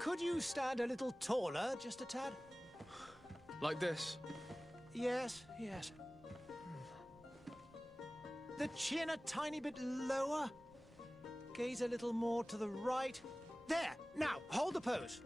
Could you stand a little taller, just a tad? Like this? Yes, yes. The chin a tiny bit lower. Gaze a little more to the right. There! Now, hold the pose.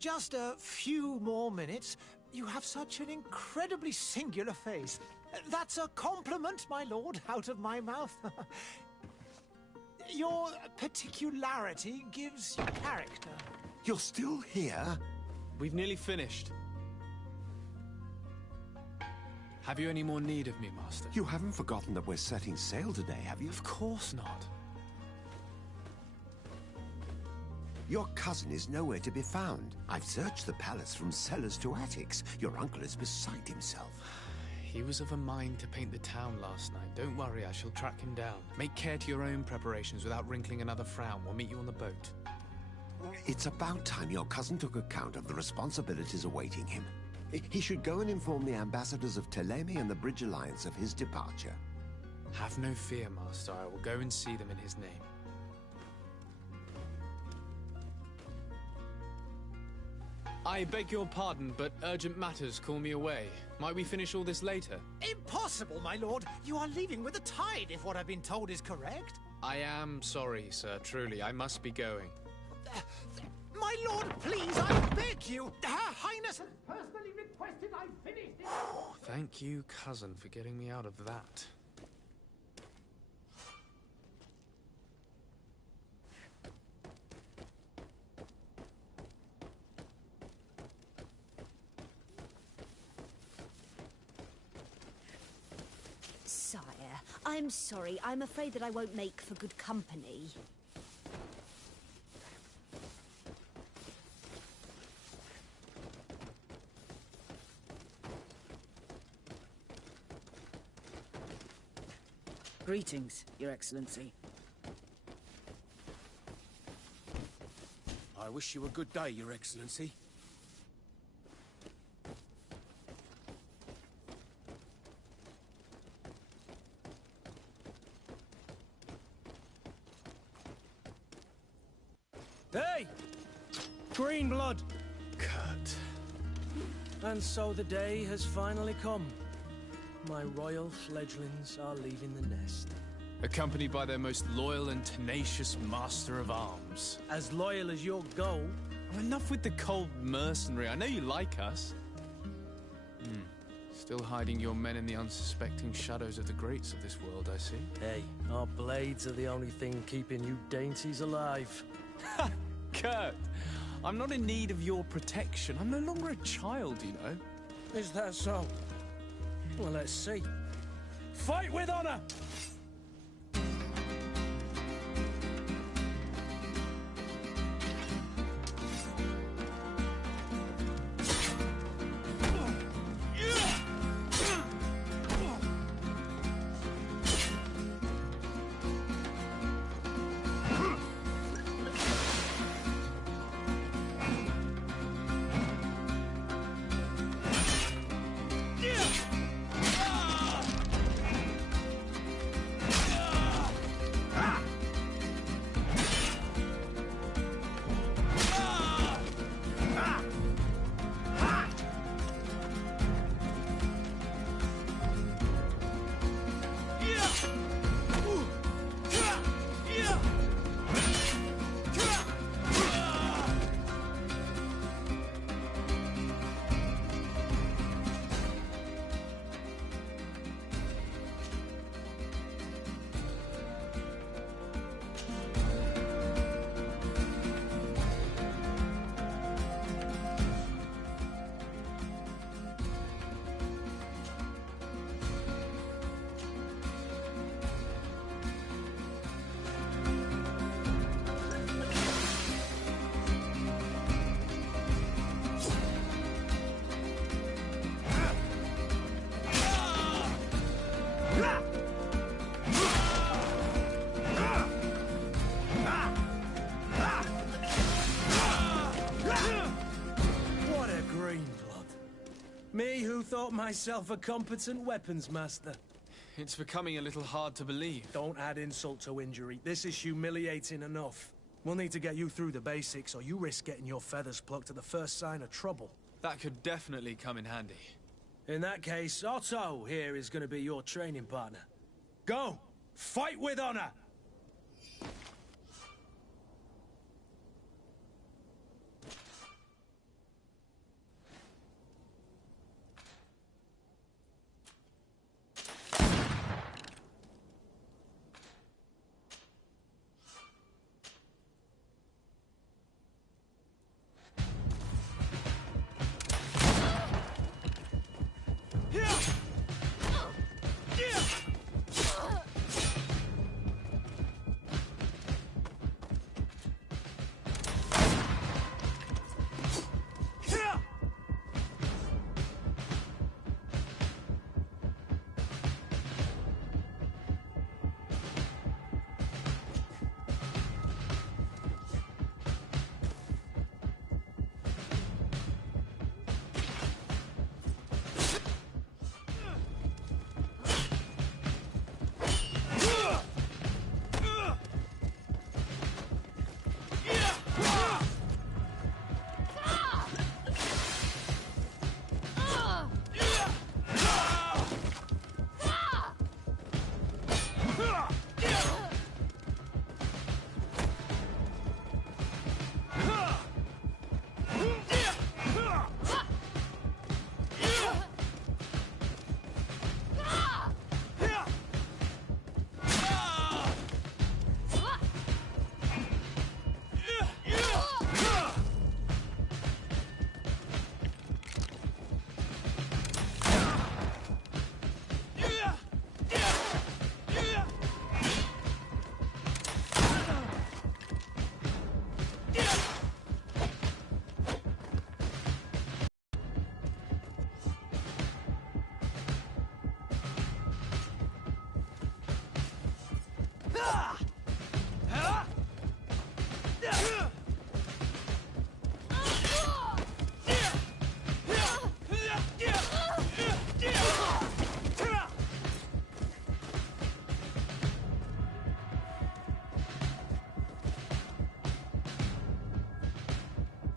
Just a few more minutes. You have such an incredibly singular face. That's a compliment, my lord, out of my mouth. Your particularity gives you character. You're still here? We've nearly finished. Have you any more need of me, Master? You haven't forgotten that we're setting sail today, have you? Of course not. Your cousin is nowhere to be found. I've searched the palace from cellars to attics. Your uncle is beside himself. He was of a mind to paint the town last night. Don't worry, I shall track him down. Make care to your own preparations without wrinkling another frown. We'll meet you on the boat. It's about time your cousin took account of the responsibilities awaiting him. He should go and inform the ambassadors of Ptolemy and the Bridge Alliance of his departure. Have no fear, Master. I will go and see them in his name. I beg your pardon, but urgent matters call me away. Might we finish all this later? Impossible, my lord. You are leaving with the tide, if what I've been told is correct. I am sorry, sir. Truly, I must be going. My lord, please, I beg you. Her Highness has personally requested I finish this. Thank you, cousin, for getting me out of that. Sire, I'm sorry. I'm afraid that I won't make for good company. Greetings, Your Excellency. I wish you a good day, Your Excellency. Hey! Green blood! Kurt. And so the day has finally come. My royal fledglings are leaving the nest. Accompanied by their most loyal and tenacious master of arms. As loyal as your goal. Enough with the cold mercenary. I know you like us. Still hiding your men in the unsuspecting shadows of the greats of this world, I see. Hey, our blades are the only thing keeping you dainties alive. Kurt, I'm not in need of your protection. I'm no longer a child, you know. Is that so? Well, let's see. Fight with honor! Me who thought myself a competent weapons master. It's becoming a little hard to believe. Don't add insult to injury. This is humiliating enough. We'll need to get you through the basics, or you risk getting your feathers plucked at the first sign of trouble. That could definitely come in handy. In that case, Otto here is going to be your training partner. Go! Fight with honor!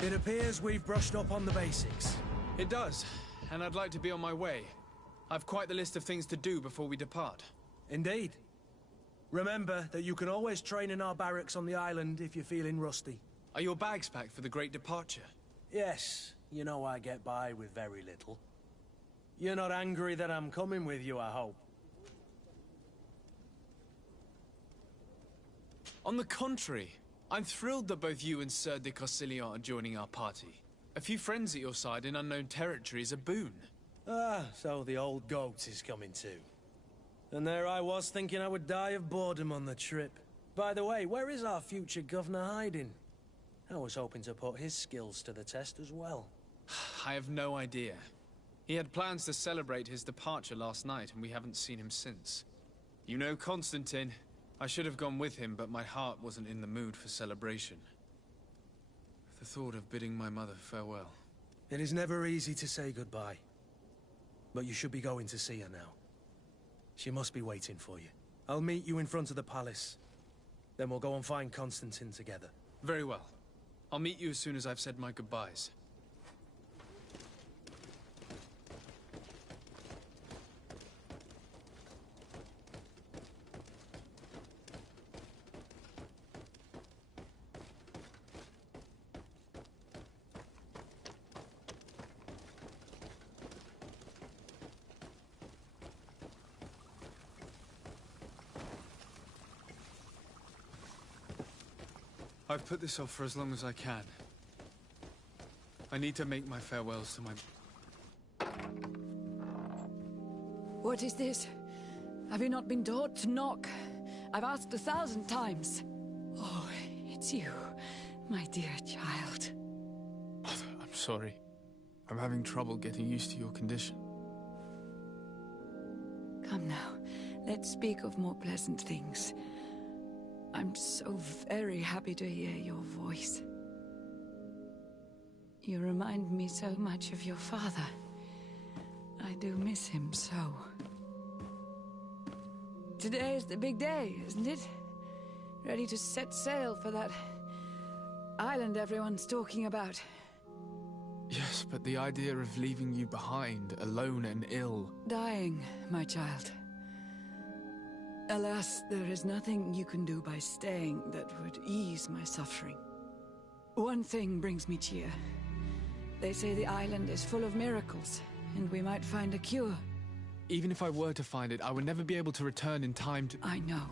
It appears we've brushed up on the basics. It does, and I'd like to be on my way. I've quite the list of things to do before we depart. Indeed. Remember that you can always train in our barracks on the island if you're feeling rusty. Are your bags packed for the great departure? Yes, you know I get by with very little. You're not angry that I'm coming with you, I hope. On the contrary, I'm thrilled that both you and Sir de Cossilion are joining our party. A few friends at your side in unknown territory is a boon. Ah, so the old goat is coming too. And there I was thinking I would die of boredom on the trip. By the way, where is our future governor hiding? I was hoping to put his skills to the test as well. I have no idea. He had plans to celebrate his departure last night, and we haven't seen him since. You know Constantine. I should have gone with him, but my heart wasn't in the mood for celebration. The thought of bidding my mother farewell. It is never easy to say goodbye. But you should be going to see her now. She must be waiting for you. I'll meet you in front of the palace. Then we'll go and find Constantine together. Very well. I'll meet you as soon as I've said my goodbyes. I've put this off for as long as I can. I need to make my farewells to my... What is this? Have you not been taught to knock? I've asked 1,000 times. Oh, it's you, my dear child. Mother, I'm sorry. I'm having trouble getting used to your condition. Come now, let's speak of more pleasant things. I'm so very happy to hear your voice. You remind me so much of your father. I do miss him so. Today is the big day, isn't it? Ready to set sail for that island everyone's talking about. Yes, but the idea of leaving you behind, alone and ill... Dying, my child. Alas, there is nothing you can do by staying that would ease my suffering. One thing brings me cheer. They say the island is full of miracles, and we might find a cure. Even if I were to find it, I would never be able to return in time to... I know.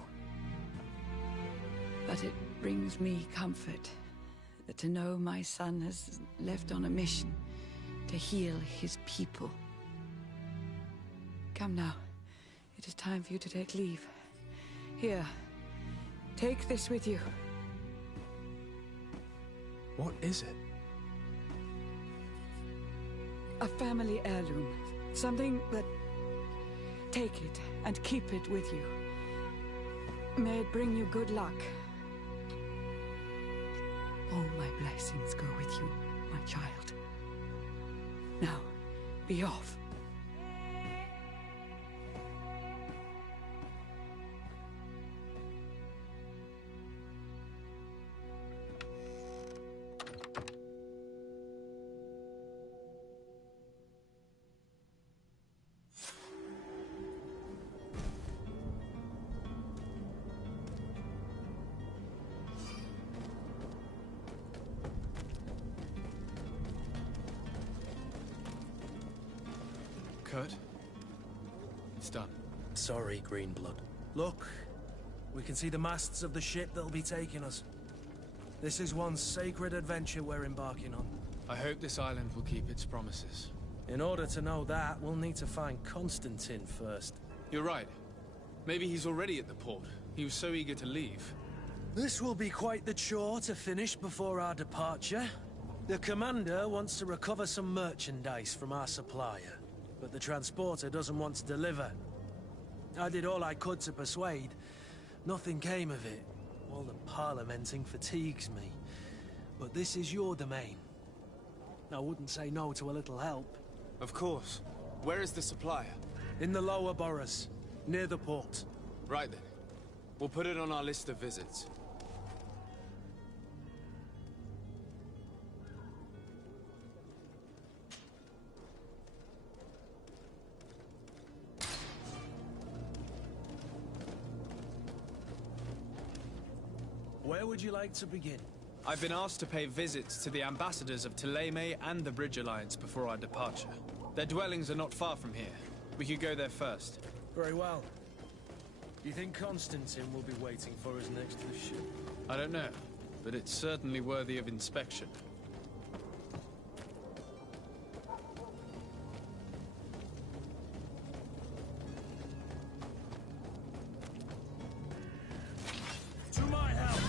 But it brings me comfort to know my son has left on a mission to heal his people. Come now. It is time for you to take leave. Here, take this with you. What is it? A family heirloom. Something that... Take it and keep it with you. May it bring you good luck. All my blessings go with you, my child. Now, be off. Kurt? It's done. Sorry, Greenblood. Look, we can see the masts of the ship that'll be taking us. This is one sacred adventure we're embarking on. I hope this island will keep its promises. In order to know that, we'll need to find Constantine first. You're right. Maybe he's already at the port. He was so eager to leave. This will be quite the chore to finish before our departure. The commander wants to recover some merchandise from our supplier, but the transporter doesn't want to deliver. I did all I could to persuade, Nothing came of it. All the parliamenting fatigues me. But this is your domain. I wouldn't say no to a little help. Of course. Where is the supplier? In the lower boroughs, near the port. Right then. We'll put it on our list of visits. Where would you like to begin? I've been asked to pay visits to the ambassadors of Thélème and the Bridge Alliance before our departure. Their dwellings are not far from here. We could go there first. Very well. Do you think Constantine will be waiting for us next to the ship? I don't know, but it's certainly worthy of inspection. To my help!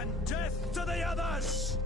And death to the others!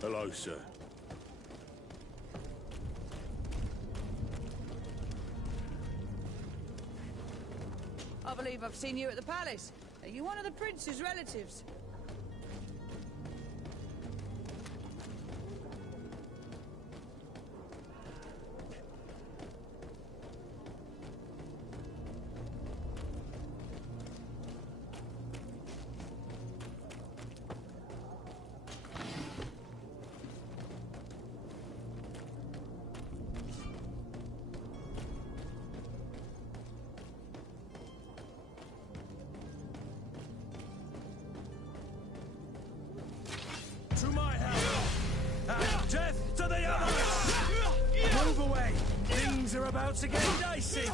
Hello, sir. I believe I've seen you at the palace. Are you one of the prince's relatives? To my help! And death to the others! Move away! Things are about to get dicey!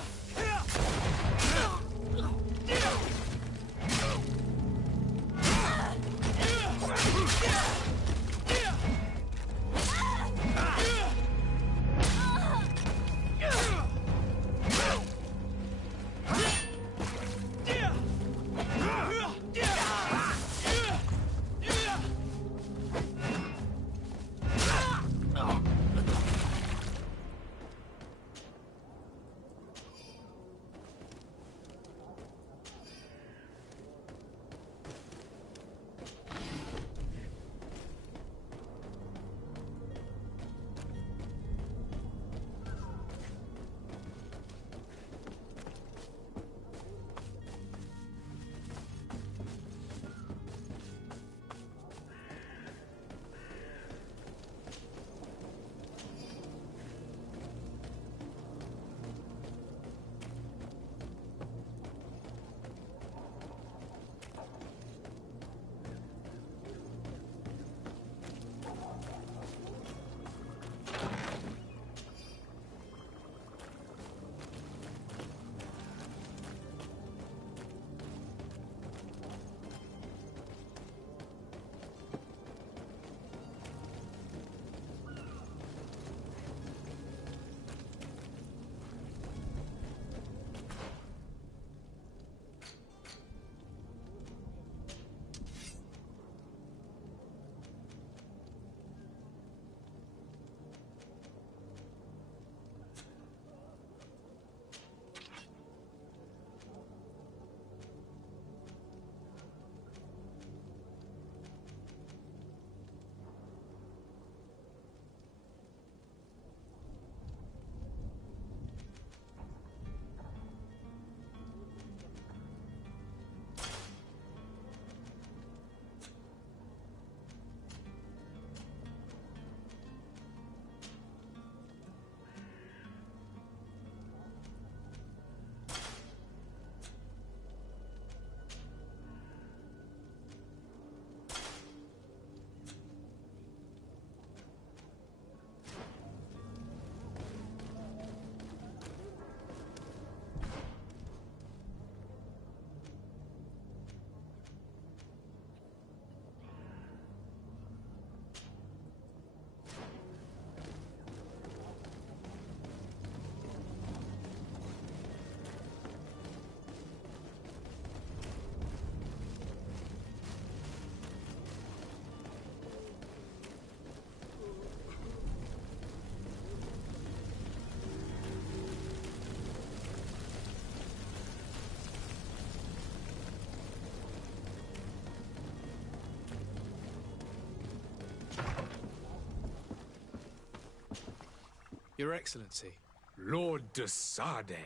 Your Excellency. Lord de Sade,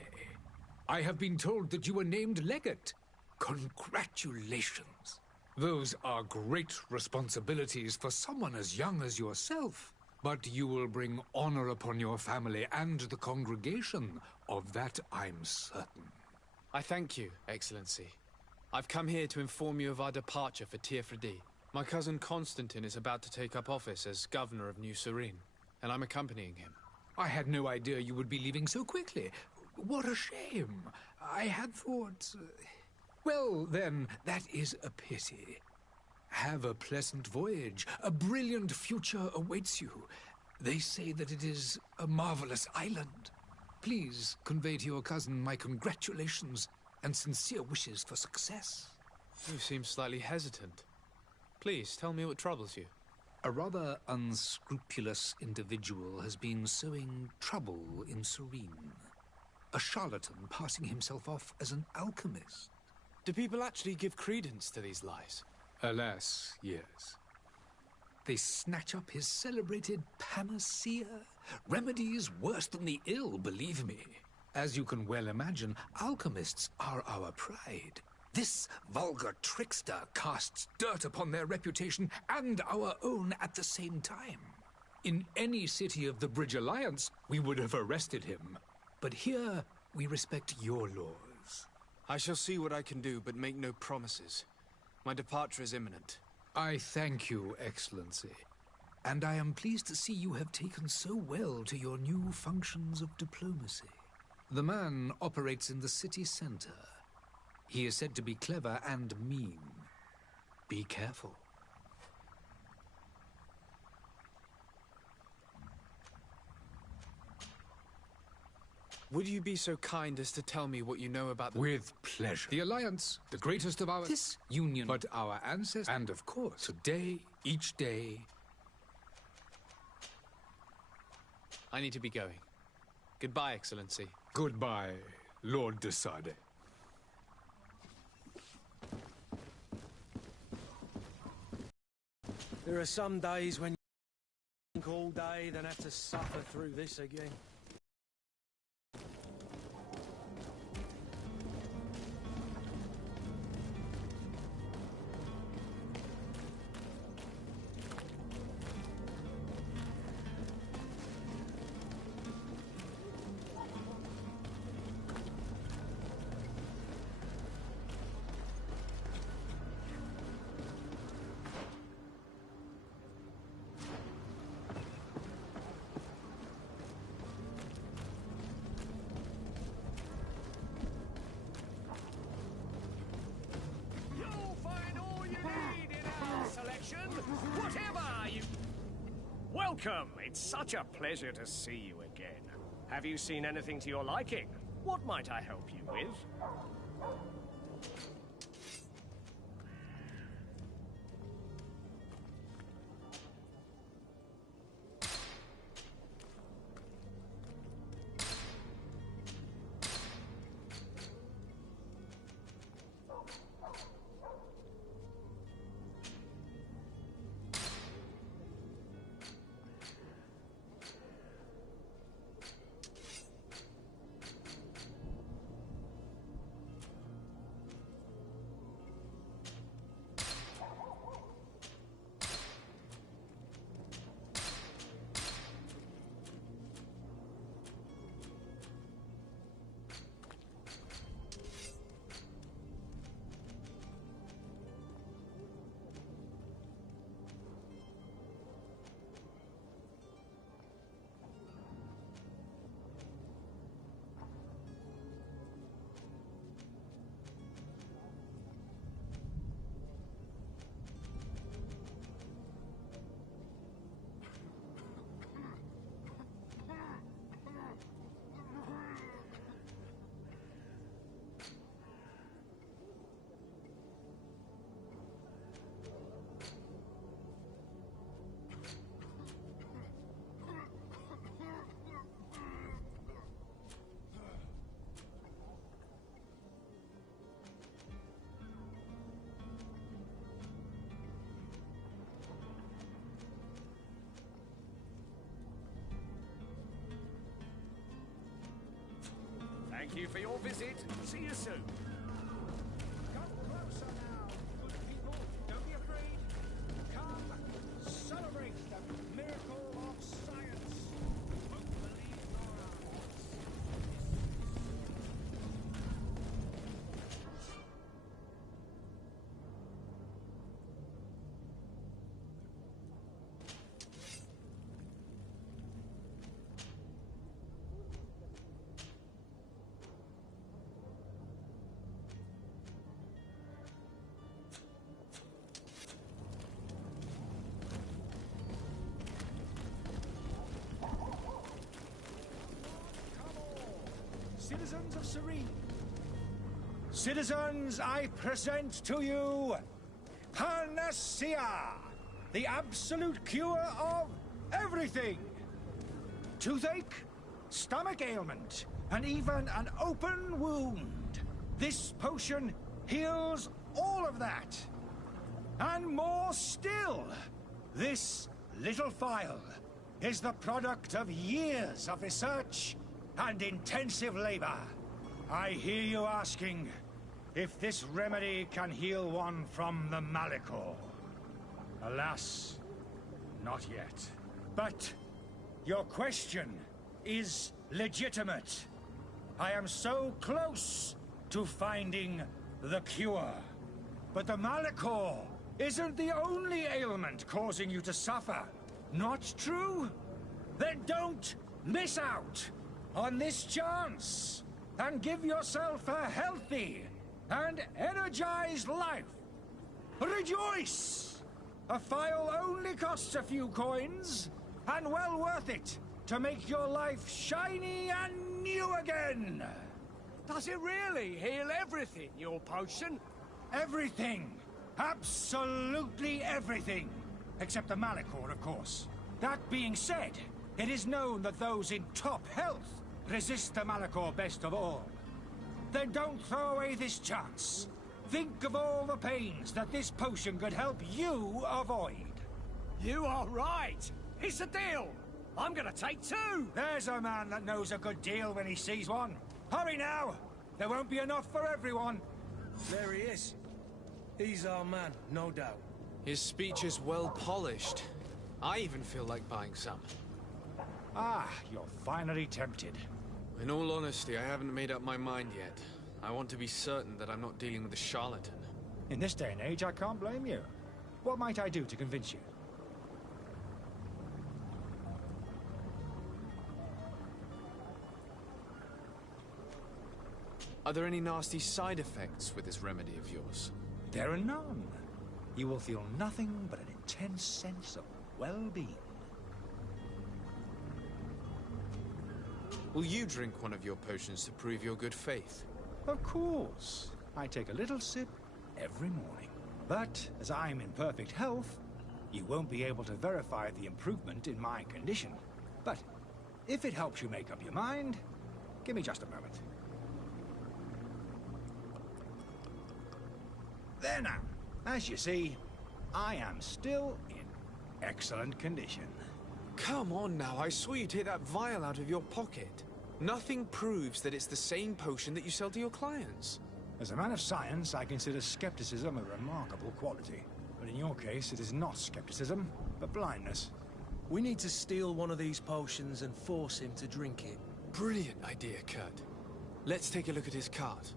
I have been told that you were named legate. Congratulations. Those are great responsibilities for someone as young as yourself. But you will bring honor upon your family and the congregation. Of that I'm certain. I thank you, Excellency. I've come here to inform you of our departure for Tearfredi. My cousin Constantine is about to take up office as governor of New Serene, and I'm accompanying him. I had no idea you would be leaving so quickly. What a shame. I had thought... Well, then, that is a pity. Have a pleasant voyage. A brilliant future awaits you. They say that it is a marvelous island. Please convey to your cousin my congratulations and sincere wishes for success. You seem slightly hesitant. Please, tell me what troubles you. A rather unscrupulous individual has been sowing trouble in Serene. A charlatan passing himself off as an alchemist. Do people actually give credence to these lies? Alas, yes. They snatch up his celebrated panacea. Remedies worse than the ill, believe me. As you can well imagine, alchemists are our pride. This vulgar trickster casts dirt upon their reputation and our own at the same time. In any city of the Bridge Alliance, we would have arrested him. But here, we respect your laws. I shall see what I can do, but make no promises. My departure is imminent. I thank you, Excellency. And I am pleased to see you have taken so well to your new functions of diplomacy. The man operates in the city center. He is said to be clever and mean. Be careful. Would you be so kind as to tell me what you know about the... With pleasure. The Alliance, the greatest of our... This union, but our ancestors, and of course, today, each day... I need to be going. Goodbye, Excellency. Goodbye, Lord de Sade. There are some days when you think all day, then have to suffer through this again. Welcome! It's such a pleasure to see you again. Have you seen anything to your liking? What might I help you with? Thank you for your visit. See you soon. Come closer now, good people. Don't be afraid. Come, celebrate the miracle of science. Won't believe your eyes. Citizens of Serene. Citizens, I present to you Panacea, the absolute cure of everything. Toothache, stomach ailment, and even an open wound. This potion heals all of that. And more still, this little phial is the product of years of research and intensive labor. I hear you asking if this remedy can heal one from the Malachor. Alas, not yet. But your question is legitimate. I am so close to finding the cure. But the Malachor isn't the only ailment causing you to suffer. Not true? Then don't miss out on this chance and give yourself a healthy and energized life. Rejoice! A phial only costs a few coins, and well worth it to make your life shiny and new again. Does it really heal everything, your potion? Everything. Absolutely everything. Except the Malachor, of course. That being said, it is known that those in top health resist the Malachor best of all. Then don't throw away this chance. Think of all the pains that this potion could help you avoid. You are right. It's a deal. I'm gonna take two. There's a man that knows a good deal when he sees one. Hurry now. There won't be enough for everyone. There he is. He's our man, no doubt. His speech is well polished. I even feel like buying some. Ah, you're finally tempted. In all honesty, I haven't made up my mind yet. I want to be certain that I'm not dealing with a charlatan. In this day and age, I can't blame you. What might I do to convince you? Are there any nasty side effects with this remedy of yours? There are none. You will feel nothing but an intense sense of well-being. Will you drink one of your potions to prove your good faith? Of course. I take a little sip every morning. But as I'm in perfect health, you won't be able to verify the improvement in my condition. But if it helps you make up your mind, give me just a moment. There now. As you see, I am still in excellent condition. Come on now, I swear you take that vial out of your pocket. Nothing proves that it's the same potion that you sell to your clients. As a man of science, I consider skepticism a remarkable quality. But in your case, it is not skepticism, but blindness. We need to steal one of these potions and force him to drink it. Brilliant idea, Kurt. Let's take a look at his cart.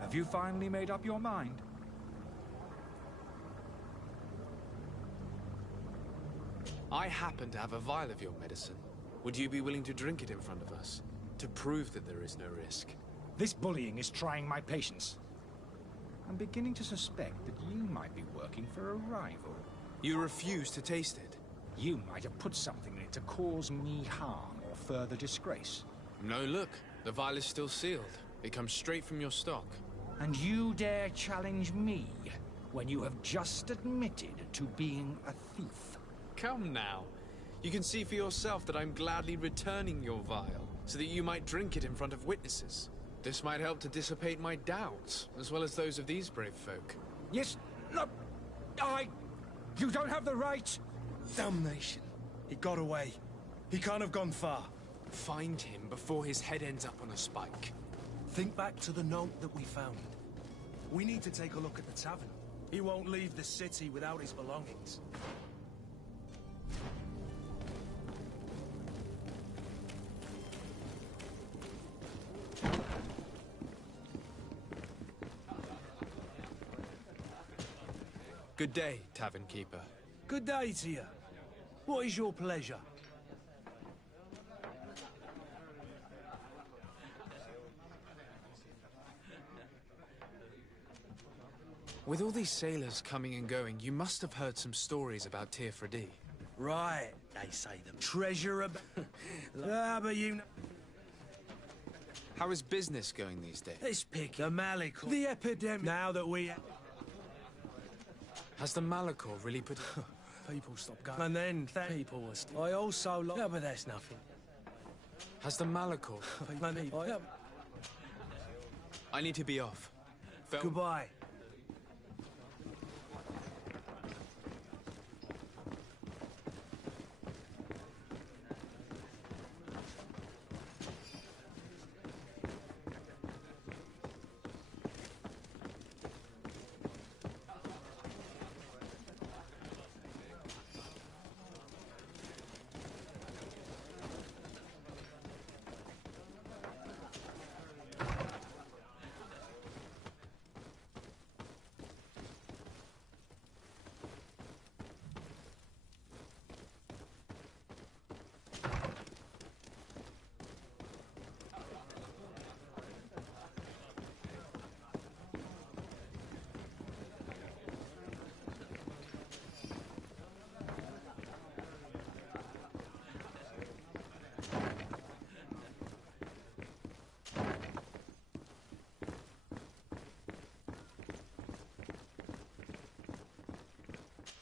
Have you finally made up your mind? I happen to have a vial of your medicine. Would you be willing to drink it in front of us? To prove that there is no risk? This bullying is trying my patience. I'm beginning to suspect that you might be working for a rival. You refuse to taste it? You might have put something in it to cause me harm or further disgrace. No, look. The vial is still sealed. It comes straight from your stock. And you dare challenge me when you have just admitted to being a thief? Come now. You can see for yourself that I'm gladly returning your vial, so that you might drink it in front of witnesses. This might help to dissipate my doubts, as well as those of these brave folk. Yes, no, you don't have the right! Damnation. He got away. He can't have gone far. Find him before his head ends up on a spike. Think back to the note that we found. We need to take a look at the tavern. He won't leave the city without his belongings. Good day, tavern keeper. Good day to you. What is your pleasure? With all these sailors coming and going, you must have heard some stories about Tirfredi. Right, they say the treasure of... but you know... How is business going these days? It's pick the Malachor. The epidemic. Now that we... Has the Malachor really put... People stop going. And then people were still... I also... Yeah, but that's nothing. Has the Malachor... I need to be off. Goodbye.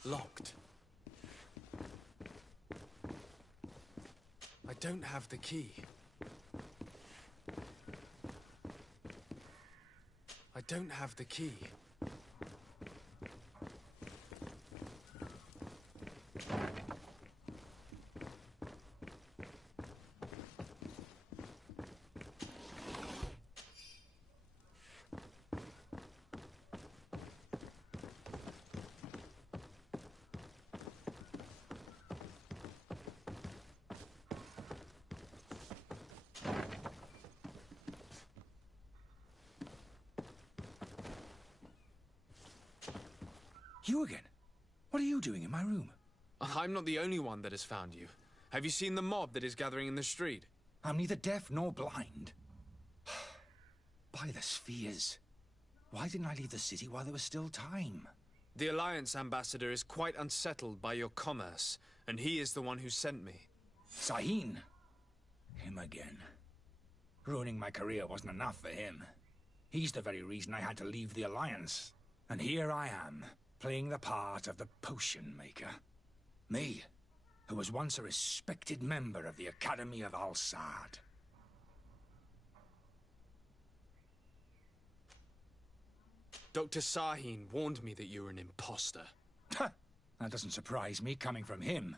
Locked. I don't have the key. I don't have the key. You again? What are you doing in my room? I'm not the only one that has found you. Have you seen the mob that is gathering in the street? I'm neither deaf nor blind. By the spheres. Why didn't I leave the city while there was still time? The Alliance ambassador is quite unsettled by your commerce, and he is the one who sent me. Sahin? Him again. Ruining my career wasn't enough for him. He's the very reason I had to leave the Alliance. And here I am, playing the part of the potion maker. Me, who was once a respected member of the Academy of Al-Sad. Dr. Sahin warned me that you were an imposter. That doesn't surprise me, coming from him.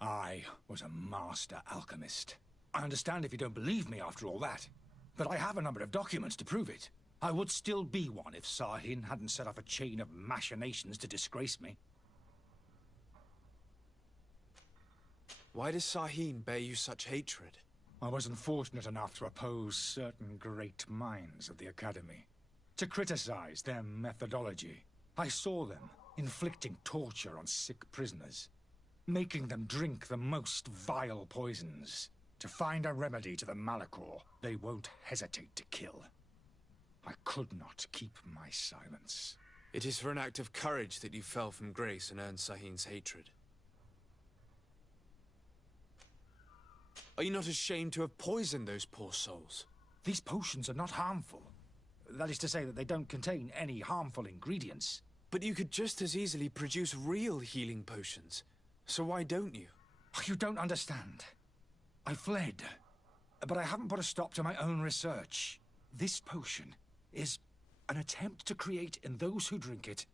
I was a master alchemist. I understand if you don't believe me after all that, but I have a number of documents to prove it. I would still be one if Sahin hadn't set off a chain of machinations to disgrace me. Why does Sahin bear you such hatred? I was unfortunate enough to oppose certain great minds of the Academy, to criticize their methodology. I saw them inflicting torture on sick prisoners, making them drink the most vile poisons. To find a remedy to the Malachor, they won't hesitate to kill. I could not keep my silence. It is for an act of courage that you fell from grace and earned Sahin's hatred. Are you not ashamed to have poisoned those poor souls? These potions are not harmful. That is to say that they don't contain any harmful ingredients. But you could just as easily produce real healing potions. So why don't you? You don't understand. I fled, but I haven't put a stop to my own research. This potion is an attempt to create in those who drink it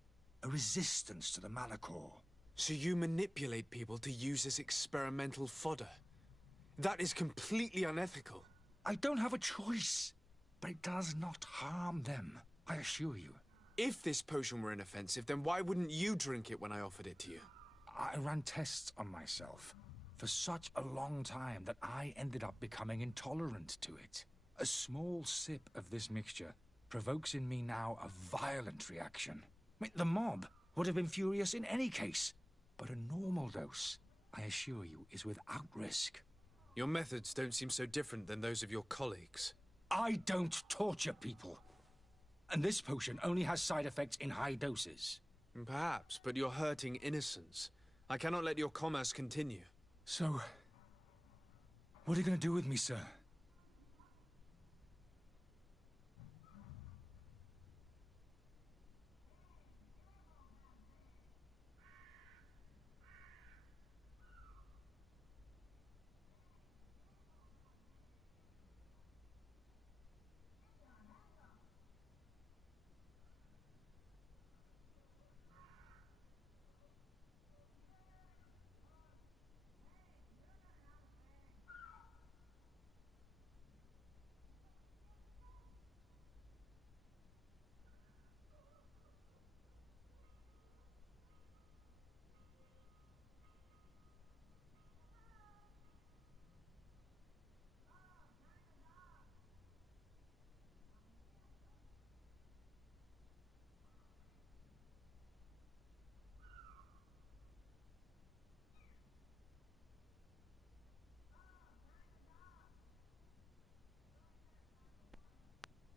a resistance to the Malachor. So you manipulate people to use as experimental fodder? That is completely unethical. I don't have a choice, but it does not harm them, I assure you. If this potion were inoffensive, then why wouldn't you drink it when I offered it to you? I ran tests on myself for such a long time that I ended up becoming intolerant to it. A small sip of this mixture provokes in me now a violent reaction. I mean, the mob would have been furious in any case, but a normal dose, I assure you, is without risk. Your methods don't seem so different than those of your colleagues. I don't torture people. And this potion only has side effects in high doses. Perhaps, but you're hurting innocents. I cannot let your commerce continue. So, what are you going to do with me, sir?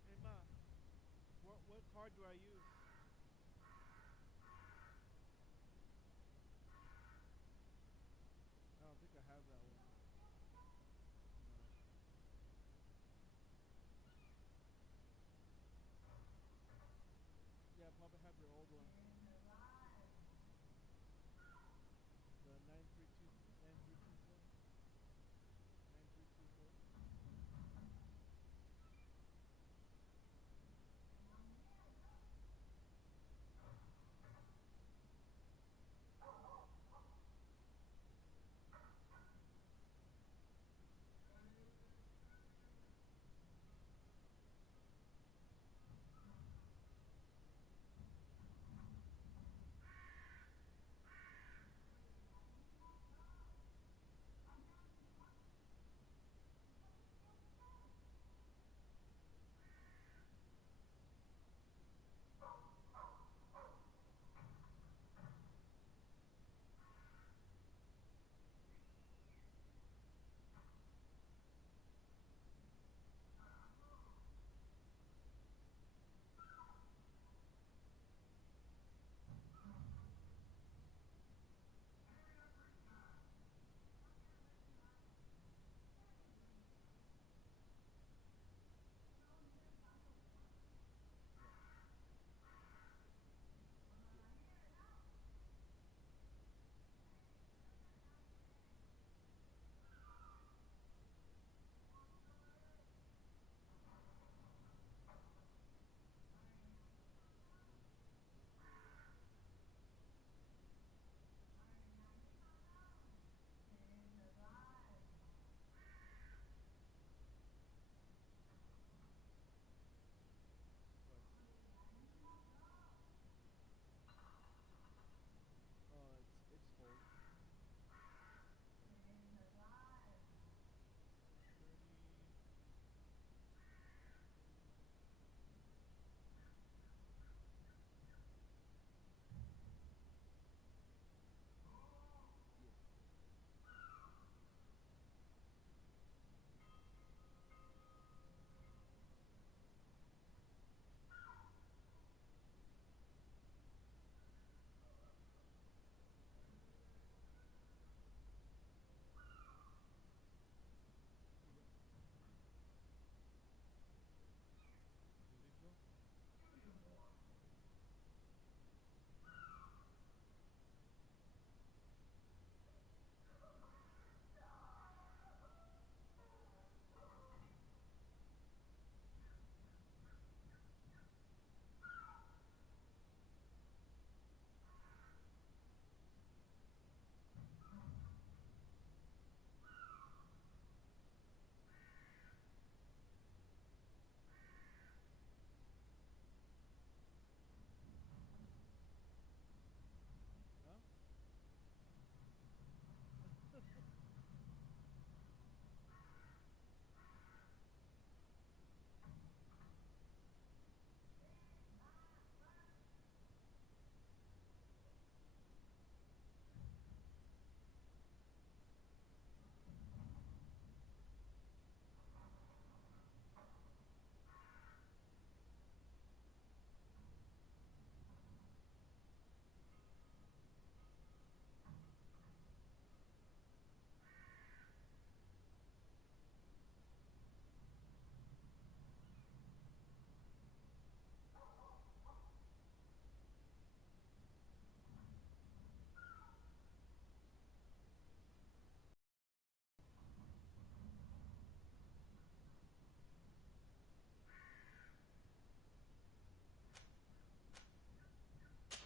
Hey Ma, what card do I use? I don't think I have that one. No. Yeah, probably have your old one. The 9324? 9324?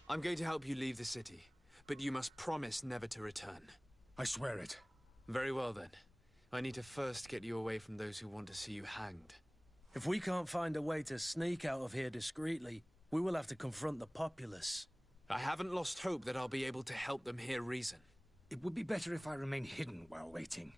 I'm going to help you leave the city, but you must promise never to return. I swear it. Very well, then. I need to first get you away from those who want to see you hanged. If we can't find a way to sneak out of here discreetly, we will have to confront the populace. I haven't lost hope that I'll be able to help them hear reason. It would be better if I remain hidden while waiting.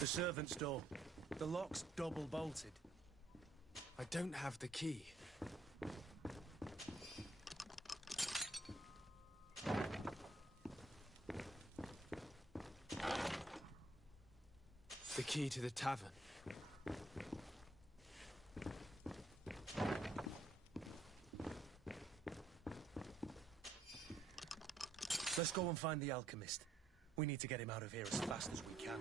The servant's door. The lock's double bolted. I don't have the key. The key to the tavern. Let's go and find the alchemist. We need to get him out of here as fast as we can.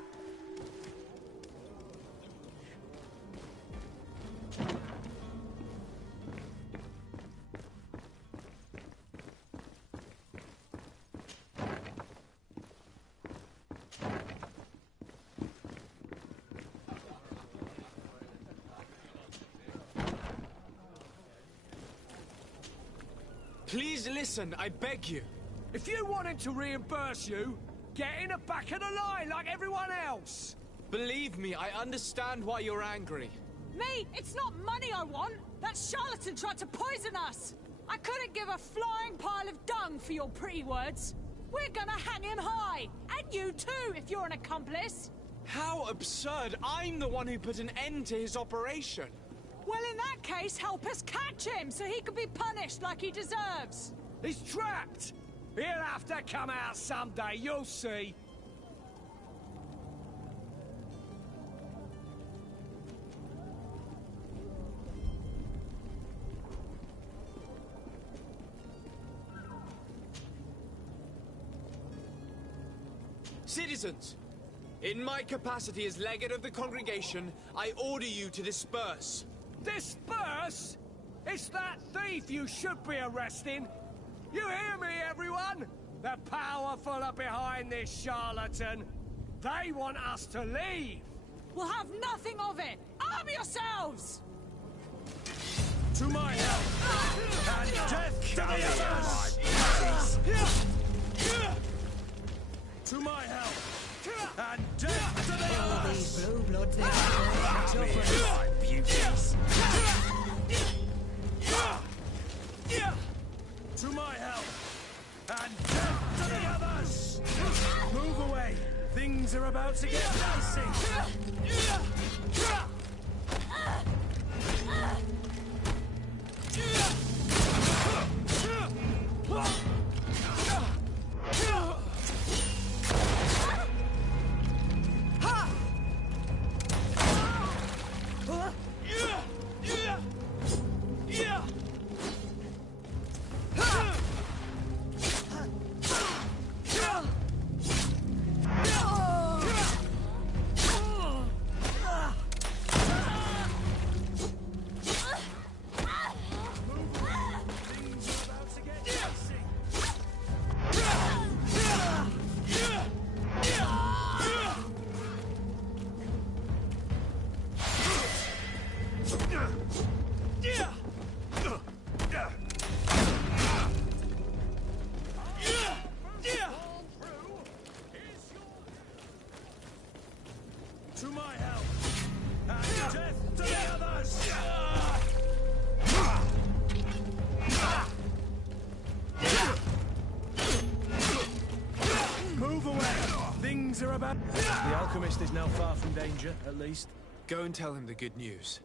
Please listen, I beg you. If you want him to reimburse you, get in the back of the line like everyone else. Believe me, I understand why you're angry. Me? It's not money I want. That charlatan tried to poison us. I couldn't give a flying pile of dung for your pretty words. We're gonna hang him high. And you too, if you're an accomplice. How absurd! I'm the one who put an end to his operation. Well, in that case, help us catch him so he can be punished like he deserves. He's trapped. He'll have to come out someday, you'll see. Citizens, in my capacity as legate of the congregation, I order you to disperse. Disperse? It's that thief you should be arresting. You hear me, everyone? The powerful are behind this charlatan. They want us to leave. We'll have nothing of it. Arm yourselves! To my help! And death to the others! To my help! And death to the others! Blue blood there. Beauties! To my help! And death to the others! Move away! Things are about to get dicey! things are about... The alchemist is now far from danger, at least. Go and tell him the good news.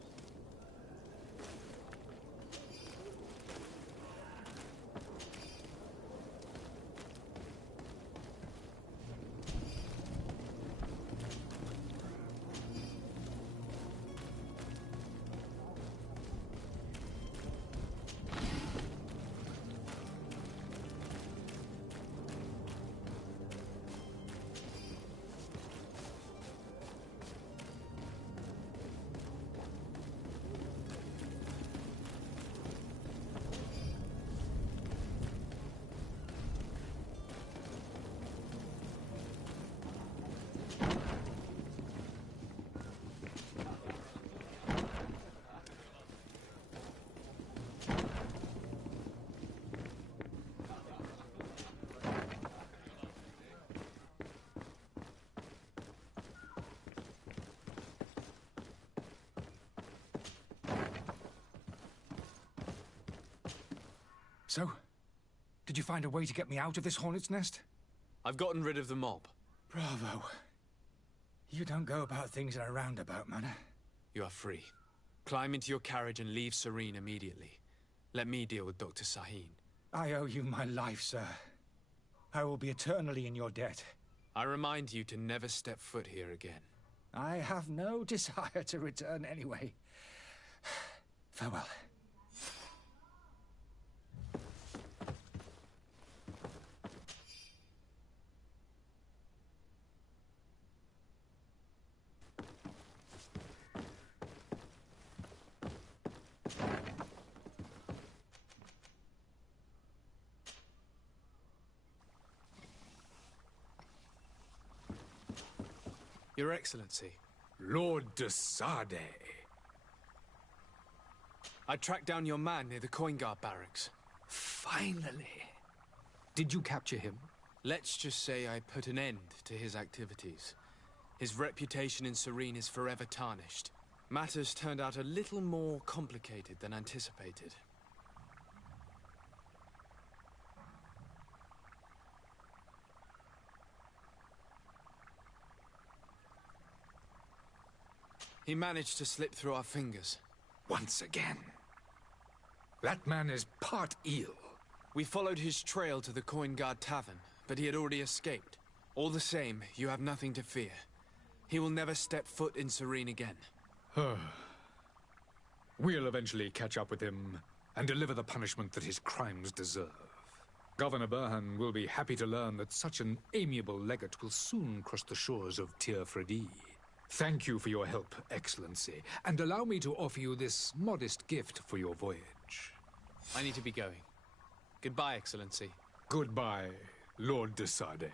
So, did you find a way to get me out of this hornet's nest? I've gotten rid of the mob. Bravo. You don't go about things in a roundabout manner. You are free. Climb into your carriage and leave Serene immediately. Let me deal with Dr. Sahin. I owe you my life, sir. I will be eternally in your debt. I remind you to never step foot here again. I have no desire to return anyway. Farewell. Your Excellency. Lord de Sade. I tracked down your man near the Coin Guard barracks. Finally. Did you capture him? Let's just say I put an end to his activities. His reputation in Serene is forever tarnished. Matters turned out a little more complicated than anticipated. He managed to slip through our fingers. Once again. That man is part eel. We followed his trail to the Coin Guard Tavern, but he had already escaped. All the same, you have nothing to fear. He will never step foot in Serene again. We'll eventually catch up with him and deliver the punishment that his crimes deserve. Governor Burhan will be happy to learn that such an amiable legate will soon cross the shores of Tir Fredi. Thank you for your help, Excellency, and allow me to offer you this modest gift for your voyage. I need to be going. Goodbye, Excellency. Goodbye, Lord de Sade.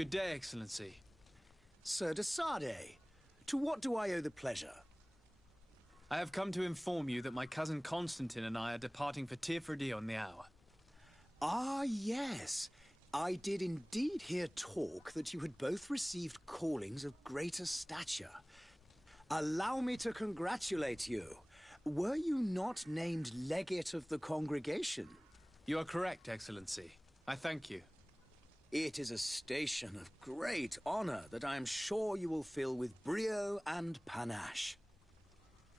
Good day, Excellency. Sir de Sade, to what do I owe the pleasure? I have come to inform you that my cousin Constantine and I are departing for Tirfredi on the hour. Ah, yes. I did indeed hear talk that you had both received callings of greater stature. Allow me to congratulate you. Were you not named legate of the congregation? You are correct, Excellency. I thank you. It is a station of great honor that I am sure you will fill with brio and panache.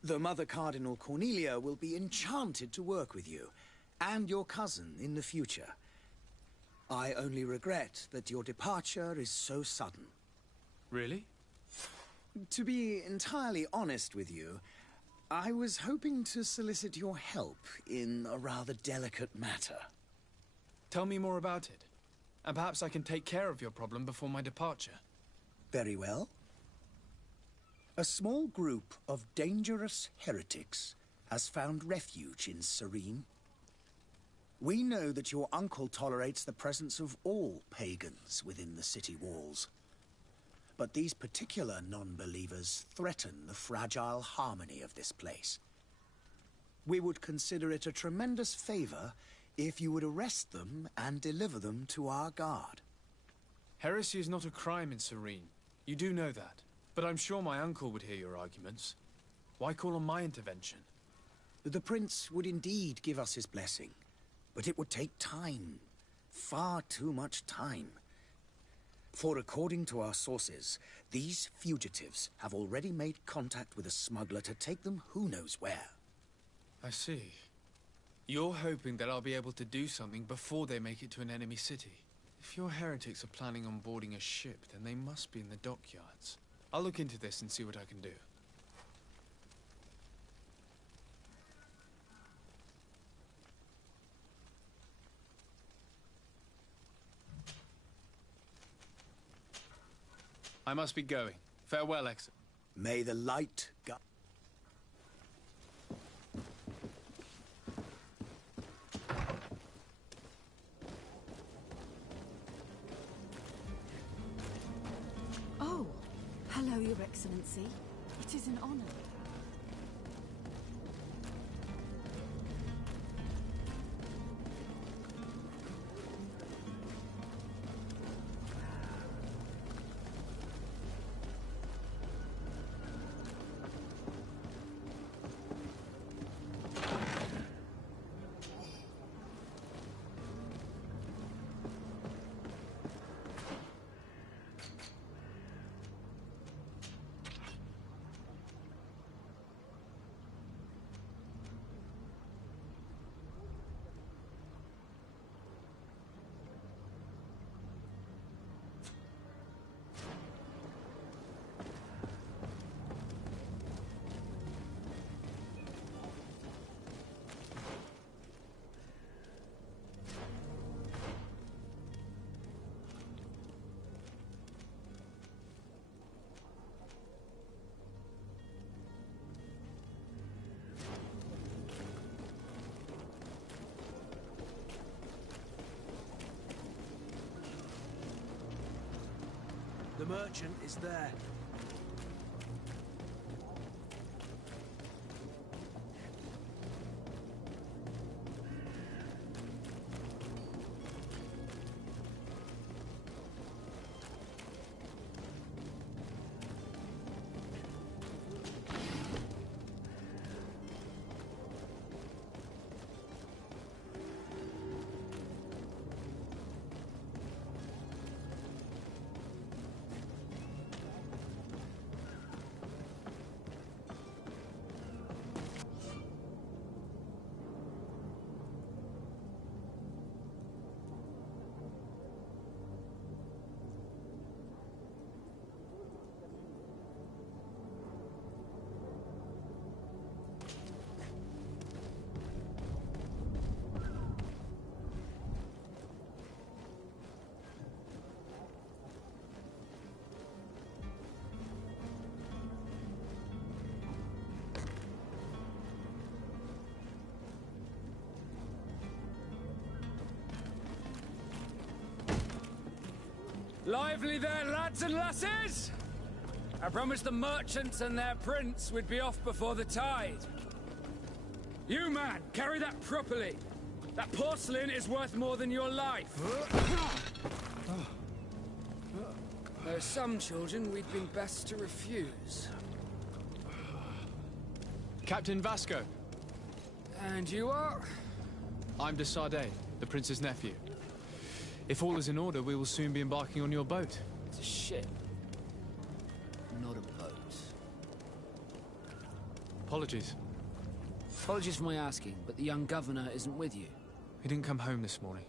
The Mother Cardinal Cornelia will be enchanted to work with you, and your cousin in the future. I only regret that your departure is so sudden. Really? To be entirely honest with you, I was hoping to solicit your help in a rather delicate matter. Tell me more about it, and perhaps I can take care of your problem before my departure. Very well. A small group of dangerous heretics has found refuge in Serene. We know that your uncle tolerates the presence of all pagans within the city walls. But these particular non-believers threaten the fragile harmony of this place. We would consider it a tremendous favor if you would arrest them and deliver them to our guard. Heresy is not a crime in Serene. You do know that. But I'm sure my uncle would hear your arguments. Why call on my intervention? The prince would indeed give us his blessing, but it would take time. Far too much time. For according to our sources, these fugitives have already made contact with a smuggler to take them who knows where. I see. You're hoping that I'll be able to do something before they make it to an enemy city. If your heretics are planning on boarding a ship, then they must be in the dockyards. I'll look into this and see what I can do. I must be going. Farewell, Exit. May the light guide. Oh, hello, Your Excellency. It is an honor. The merchant is there. Lively there, lads and lasses! I promised the merchants and their prince we'd be off before the tide. You, man, carry that properly. That porcelain is worth more than your life. There are some children we'd been best to refuse. Captain Vasco. And you are? I'm de Sardet, the prince's nephew. If all is in order, we will soon be embarking on your boat. It's a ship. Not a boat. Apologies. Apologies for my asking, but the young governor isn't with you. He didn't come home this morning.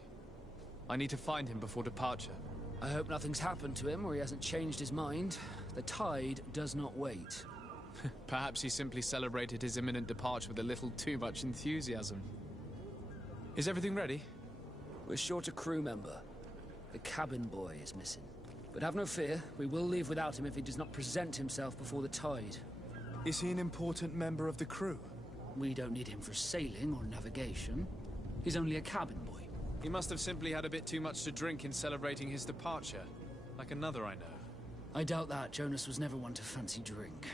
I need to find him before departure. I hope nothing's happened to him or he hasn't changed his mind. The tide does not wait. Perhaps he simply celebrated his imminent departure with a little too much enthusiasm. Is everything ready? We're short a crew member. The cabin boy is missing. But have no fear, we will leave without him if he does not present himself before the tide. Is he an important member of the crew? We don't need him for sailing or navigation. He's only a cabin boy. He must have simply had a bit too much to drink in celebrating his departure. Like another I know. I doubt that. Jonas was never one to fancy drink.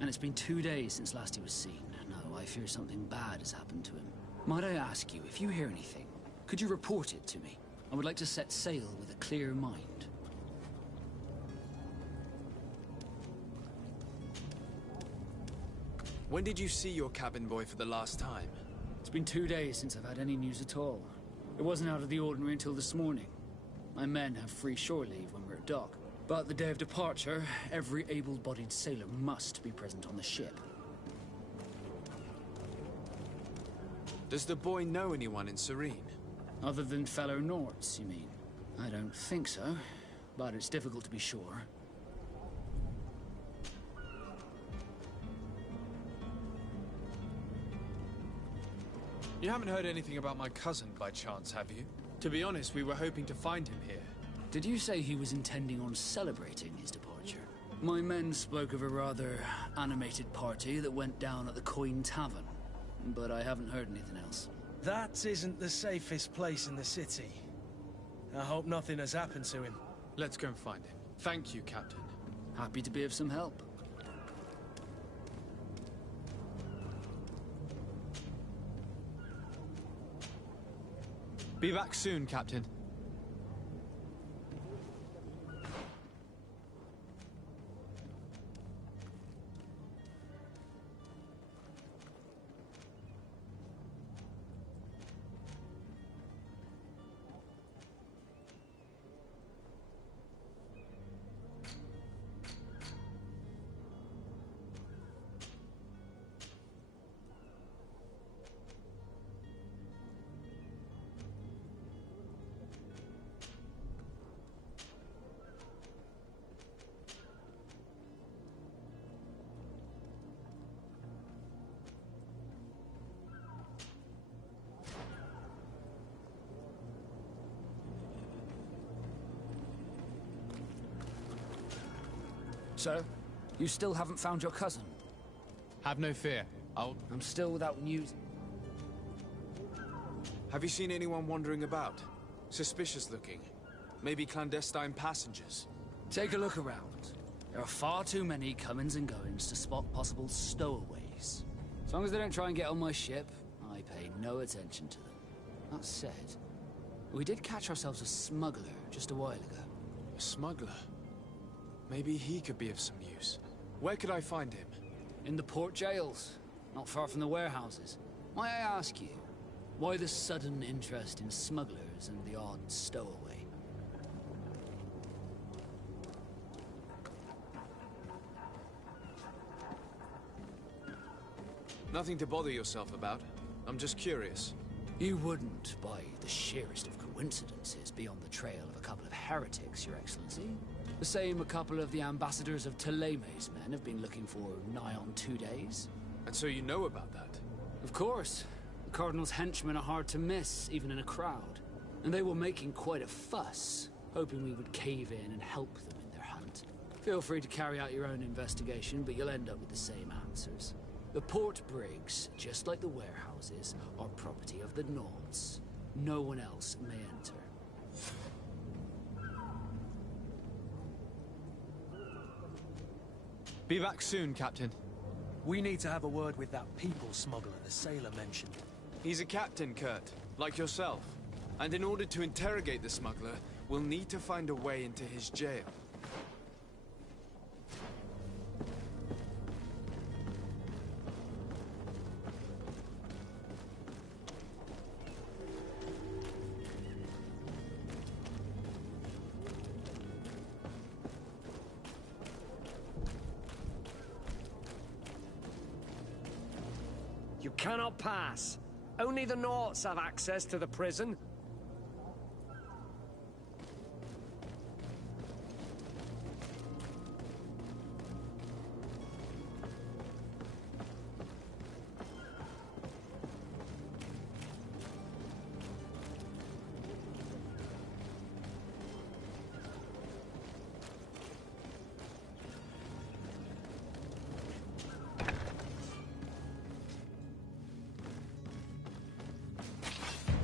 And it's been 2 days since last he was seen. No, I fear something bad has happened to him. Might I ask you, if you hear anything, could you report it to me? I would like to set sail with a clear mind. When did you see your cabin boy for the last time? It's been 2 days since I've had any news at all. It wasn't out of the ordinary until this morning. My men have free shore leave when we're at dock. But the day of departure, every able-bodied sailor must be present on the ship. Does the boy know anyone in Serene? Other than fellow Nords, you mean? I don't think so, but it's difficult to be sure. You haven't heard anything about my cousin by chance, have you? To be honest, we were hoping to find him here. Did you say he was intending on celebrating his departure? My men spoke of a rather animated party that went down at the Coin Tavern, but I haven't heard anything else. That isn't the safest place in the city. I hope nothing has happened to him. Let's go and find him. Thank you, Captain. Happy to be of some help. Be back soon, Captain. So, you still haven't found your cousin? Have no fear. I'm still without news. Have you seen anyone wandering about? Suspicious looking. Maybe clandestine passengers. Take a look around. There are far too many comings and goings to spot possible stowaways. As long as they don't try and get on my ship, I pay no attention to them. That said, we did catch ourselves a smuggler just a while ago. A smuggler? Maybe he could be of some use. Where could I find him? In the port jails, not far from the warehouses. Might I ask you, why the sudden interest in smugglers and the odd stowaway? Nothing to bother yourself about. I'm just curious. You wouldn't, by the sheerest of coincidences, be on the trail of a couple of heretics, Your Excellency. The same a couple of the ambassadors of Theleme's men have been looking for nigh on 2 days. And so you know about that? Of course. The Cardinal's henchmen are hard to miss, even in a crowd. And they were making quite a fuss, hoping we would cave in and help them in their hunt. Feel free to carry out your own investigation, but you'll end up with the same answers. The port brigs, just like the warehouses, are property of the Nords. No one else may enter. Be back soon, Captain. We need to have a word with that people smuggler the sailor mentioned. He's a captain, Kurt, like yourself. And in order to interrogate the smuggler, we'll need to find a way into his jail. You cannot pass. Only the Norts have access to the prison.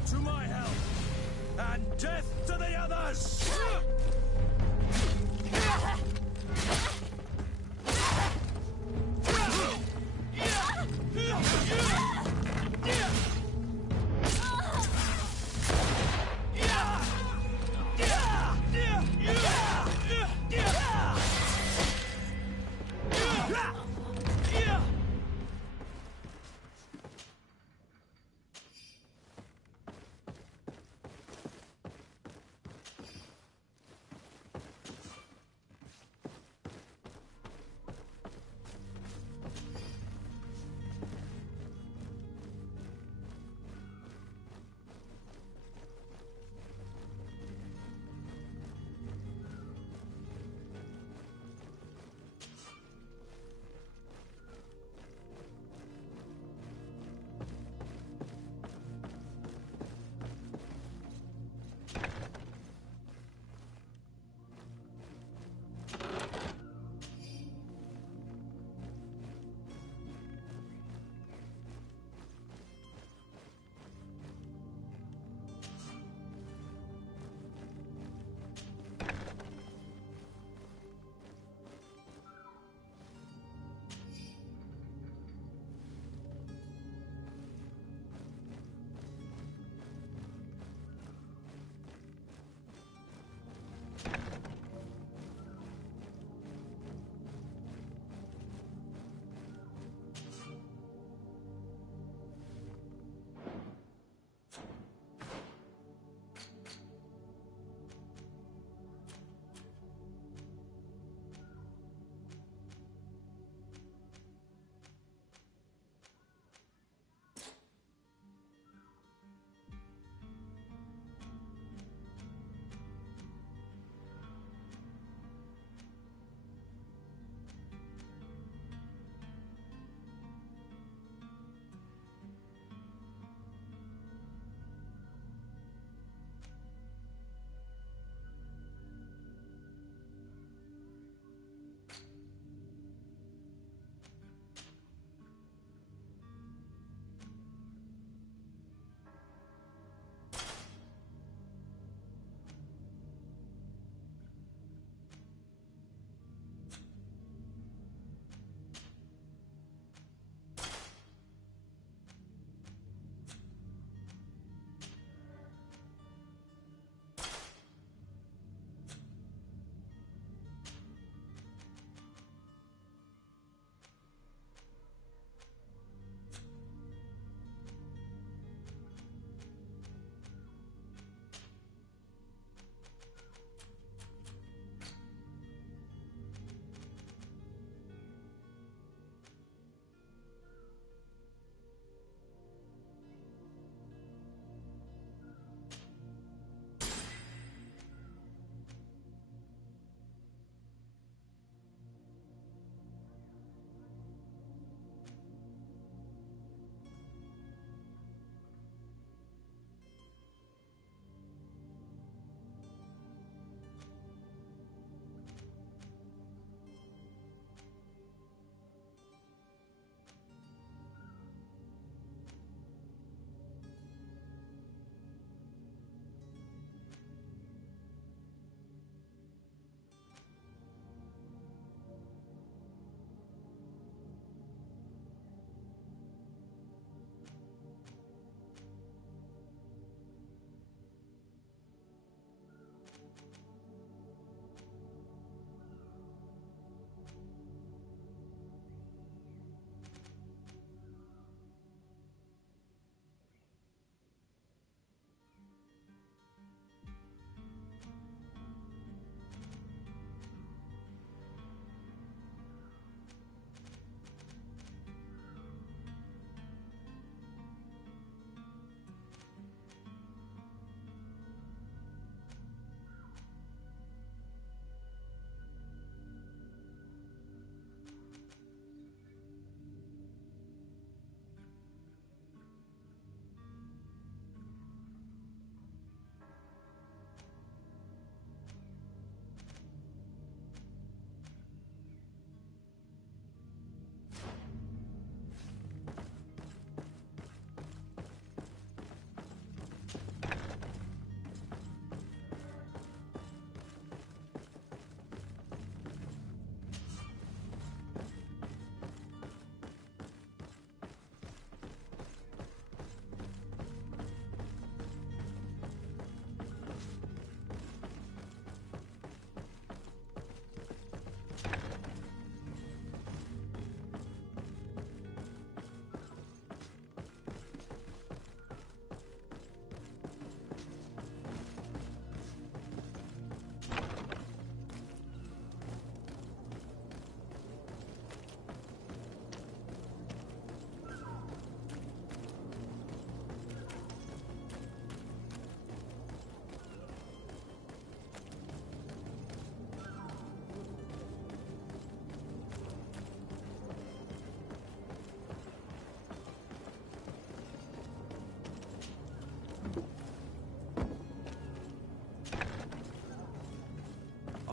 To my help! And death to the others!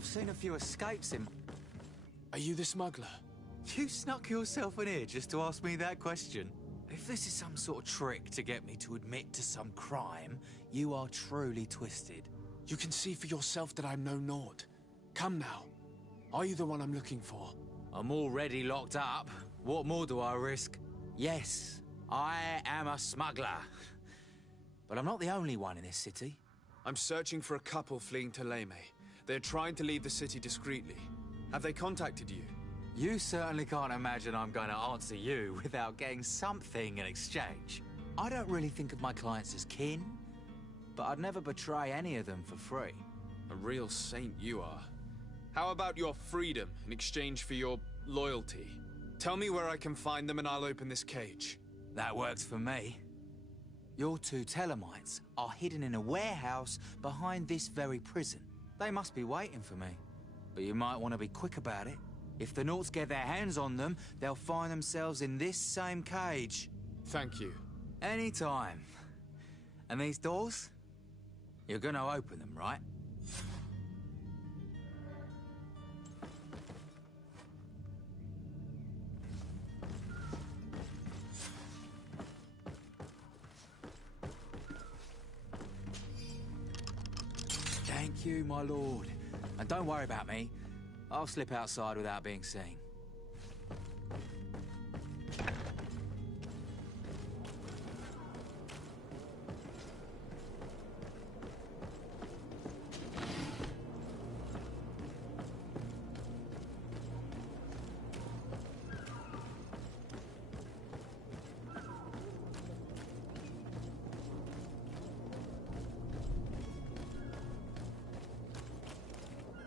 seen a few escapes in... Are you the smuggler? You snuck yourself in here just to ask me that question? If this is some sort of trick to get me to admit to some crime, you are truly twisted. You can see for yourself that I'm no naught. Come now. Are you the one I'm looking for? I'm already locked up. What more do I risk? Yes, I am a smuggler. But I'm not the only one in this city. I'm searching for a couple fleeing to Leme. They're trying to leave the city discreetly. Have they contacted you? You certainly can't imagine I'm going to answer you without getting something in exchange. I don't really think of my clients as kin, but I'd never betray any of them for free. A real saint you are. How about your freedom in exchange for your loyalty? Tell me where I can find them and I'll open this cage. That works for me. Your two Telemites are hidden in a warehouse behind this very prison. They must be waiting for me. But you might want to be quick about it. If the Nauts get their hands on them, they'll find themselves in this same cage. Thank you. Anytime. And these doors? You're gonna open them, right? Thank you, my lord. And don't worry about me. I'll slip outside without being seen.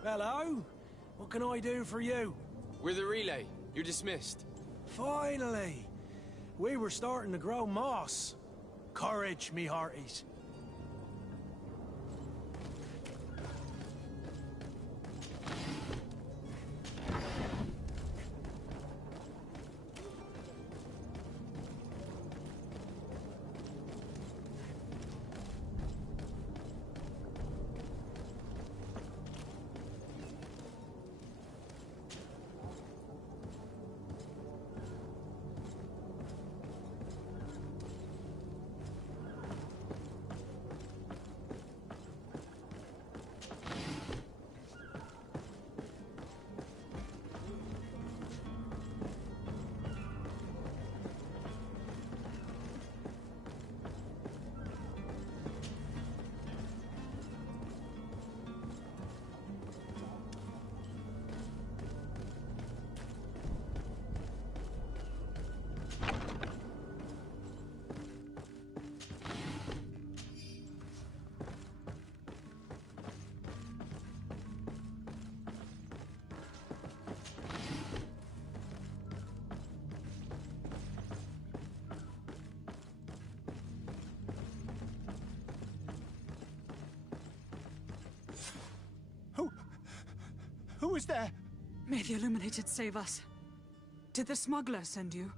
Hello? What can I do for you? We're the relay. You're dismissed. Finally! We were starting to grow moss. Courage, me hearties. Who is there? May the Illuminated save us. Did the smuggler send you?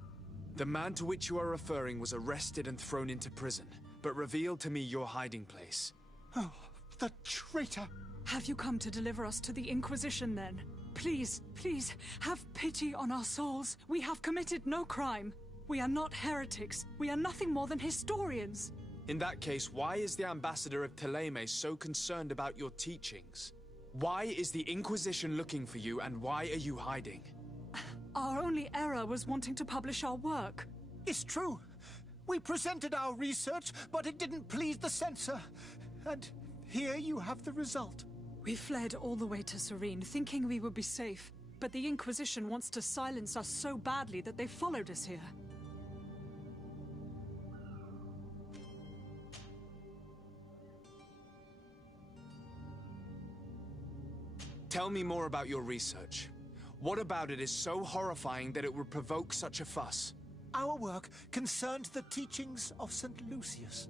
The man to which you are referring was arrested and thrown into prison, but revealed to me your hiding place. Oh, the traitor! Have you come to deliver us to the Inquisition, then? Please, please, have pity on our souls. We have committed no crime. We are not heretics. We are nothing more than historians. In that case, why is the ambassador of Teleme so concerned about your teachings? Why is the Inquisition looking for you, and why are you hiding? Our only error was wanting to publish our work. It's true. We presented our research, but it didn't please the censor. And here you have the result. We fled all the way to Serene, thinking we would be safe. But the Inquisition wants to silence us so badly that they followed us here. Tell me more about your research. What about it is so horrifying that it would provoke such a fuss? Our work concerned the teachings of St. Lucius.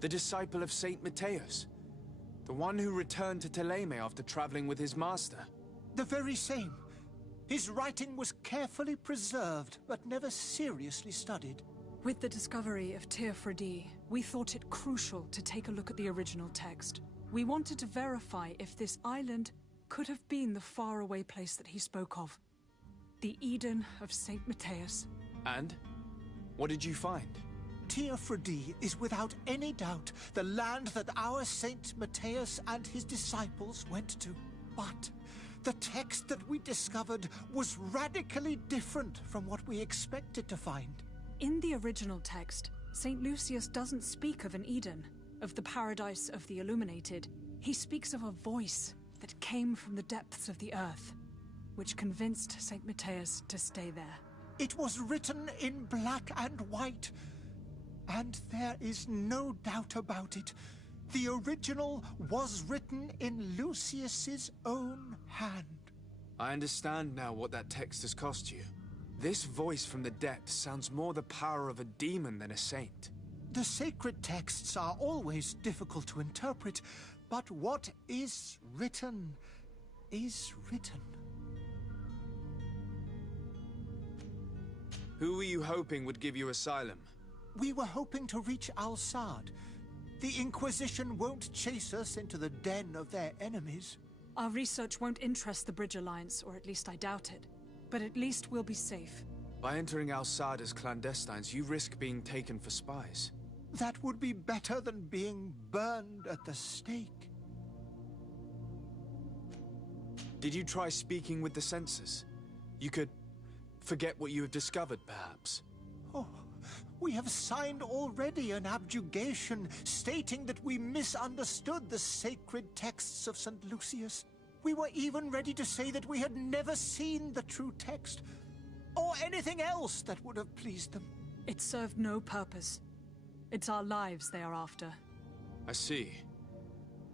The disciple of St. Mateus. The one who returned to Teleme after traveling with his master. The very same. His writing was carefully preserved, but never seriously studied. With the discovery of Teofredi, we thought it crucial to take a look at the original text. We wanted to verify if this island could have been the faraway place that he spoke of. The Eden of St. Matthias. And? What did you find? Teofredi is without any doubt the land that our Saint Matthias and his disciples went to. But the text that we discovered was radically different from what we expected to find. In the original text, St. Lucius doesn't speak of an Eden, of the paradise of the illuminated. He speaks of a voice that came from the depths of the earth, which convinced St. Matthias to stay there. It was written in black and white, and there is no doubt about it. The original was written in Lucius's own hand. I understand now what that text has cost you. This voice from the depths sounds more the power of a demon than a saint. The sacred texts are always difficult to interpret, but what is written is written. Who were you hoping would give you asylum? We were hoping to reach Al-Sad. The Inquisition won't chase us into the den of their enemies. Our research won't interest the Bridge Alliance, or at least I doubt it. But at least we'll be safe. By entering Al-Sad as clandestines, you risk being taken for spies. That would be better than being burned at the stake. Did you try speaking with the censors? You could forget what you have discovered, perhaps. Oh, we have signed already an abjugation stating that we misunderstood the sacred texts of St. Lucius. We were even ready to say that we had never seen the true text, or anything else that would have pleased them. It served no purpose. It's our lives they are after. I see.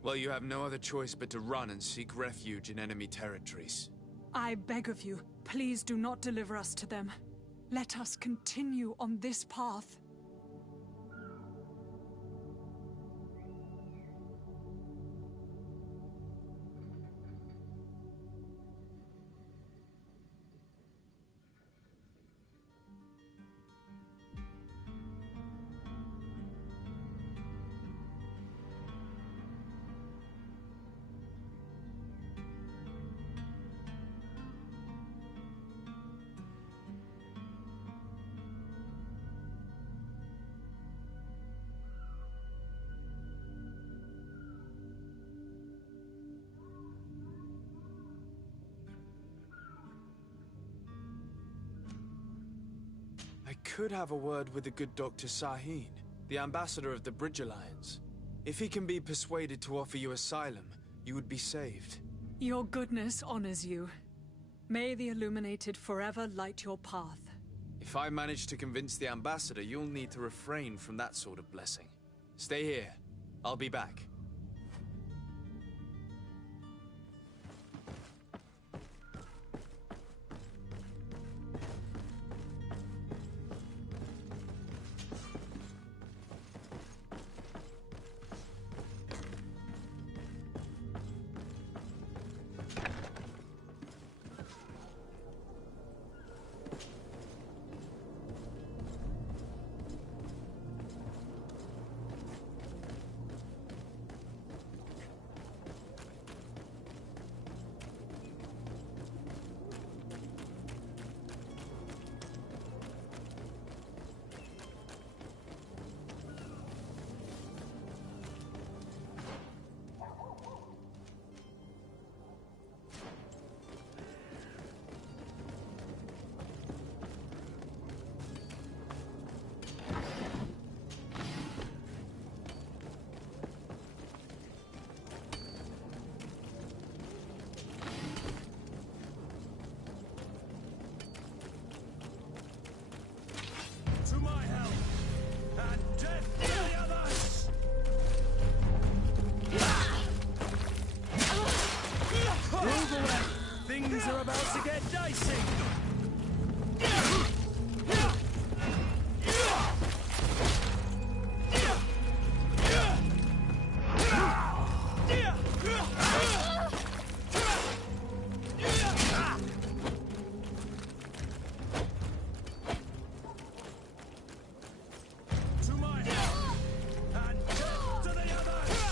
Well, you have no other choice but to run and seek refuge in enemy territories. I beg of you, please do not deliver us to them. Let us continue on this path. I could have a word with the good Dr. Sahin, the ambassador of the Bridge Alliance. If he can be persuaded to offer you asylum, you would be saved. Your goodness honors you. May the Illuminated forever light your path. If I manage to convince the ambassador, you'll need to refrain from that sort of blessing. Stay here. I'll be back. To my help, and death to the others! Move away! Things are about to get dicey! To my help, and death to the others!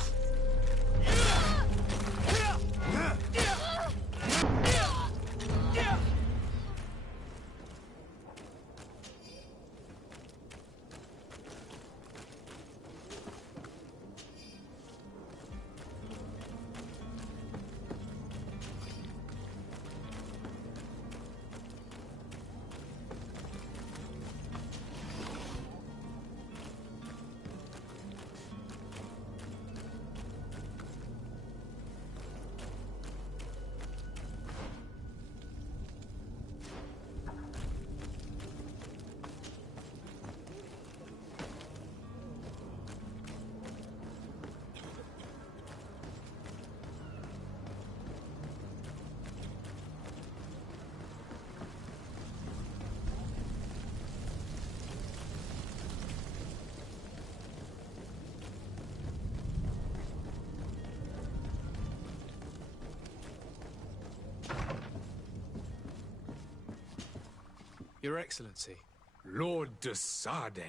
Your Excellency. Lord de Sade.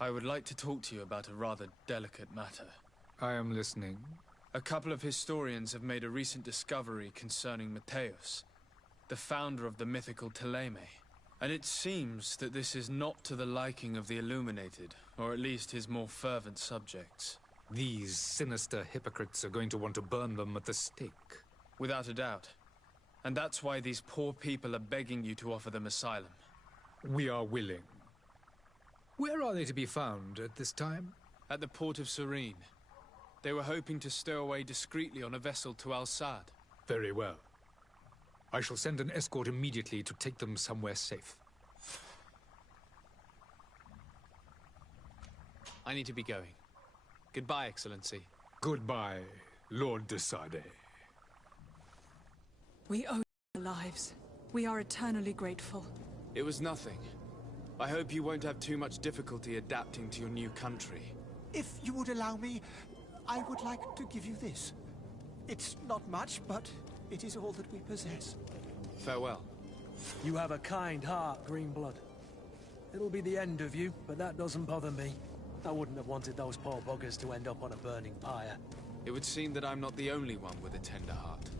I would like to talk to you about a rather delicate matter. I am listening. A couple of historians have made a recent discovery concerning Mateus, the founder of the mythical Thélème. And it seems that this is not to the liking of the Illuminated, or at least his more fervent subjects. These sinister hypocrites are going to want to burn them at the stake. Without a doubt. And that's why these poor people are begging you to offer them asylum. We are willing. Where are they to be found at this time? At the port of Serene. They were hoping to stow away discreetly on a vessel to Al-Sad. Very well. I shall send an escort immediately to take them somewhere safe. I need to be going. Goodbye, Excellency. Goodbye, Lord de Sade. We owe you our lives. We are eternally grateful. It was nothing. I hope you won't have too much difficulty adapting to your new country. If you would allow me, I would like to give you this. It's not much, but it is all that we possess. Farewell. You have a kind heart, Greenblood. It'll be the end of you, but that doesn't bother me. I wouldn't have wanted those poor buggers to end up on a burning pyre. It would seem that I'm not the only one with a tender heart.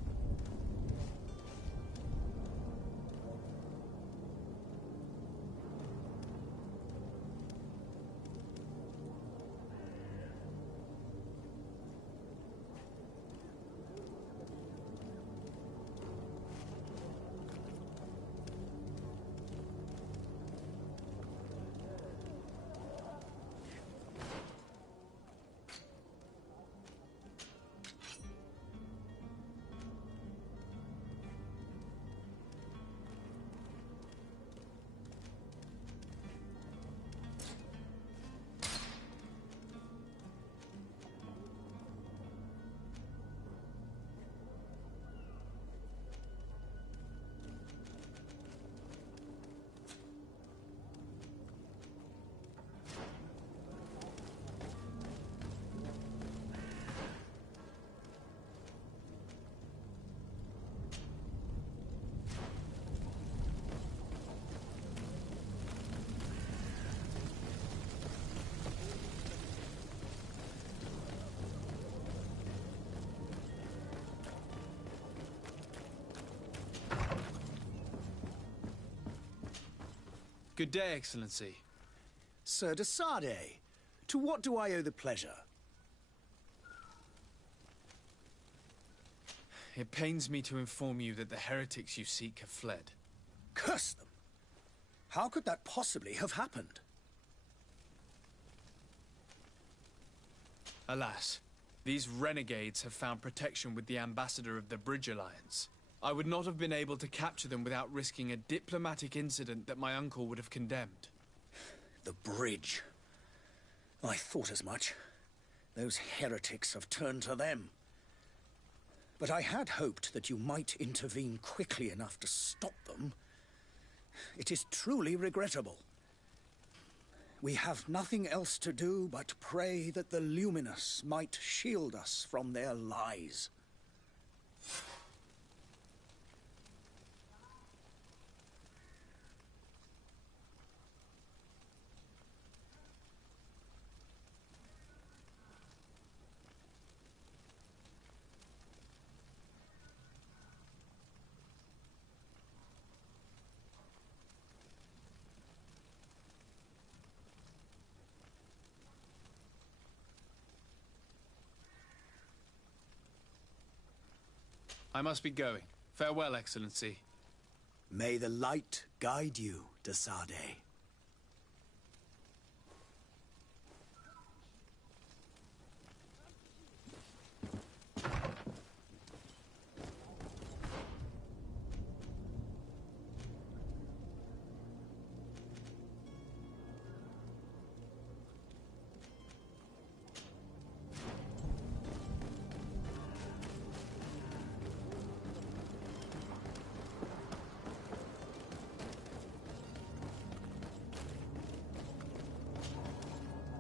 Good day, Excellency. Sir de Sade, to what do I owe the pleasure? It pains me to inform you that the heretics you seek have fled. Curse them! How could that possibly have happened? Alas, these renegades have found protection with the ambassador of the Bridge Alliance. I would not have been able to capture them without risking a diplomatic incident that my uncle would have condemned. The bridge. I thought as much. Those heretics have turned to them. But I had hoped that you might intervene quickly enough to stop them. It is truly regrettable. We have nothing else to do but pray that the Luminous might shield us from their lies. I must be going. Farewell, Excellency. May the light guide you, de Sade.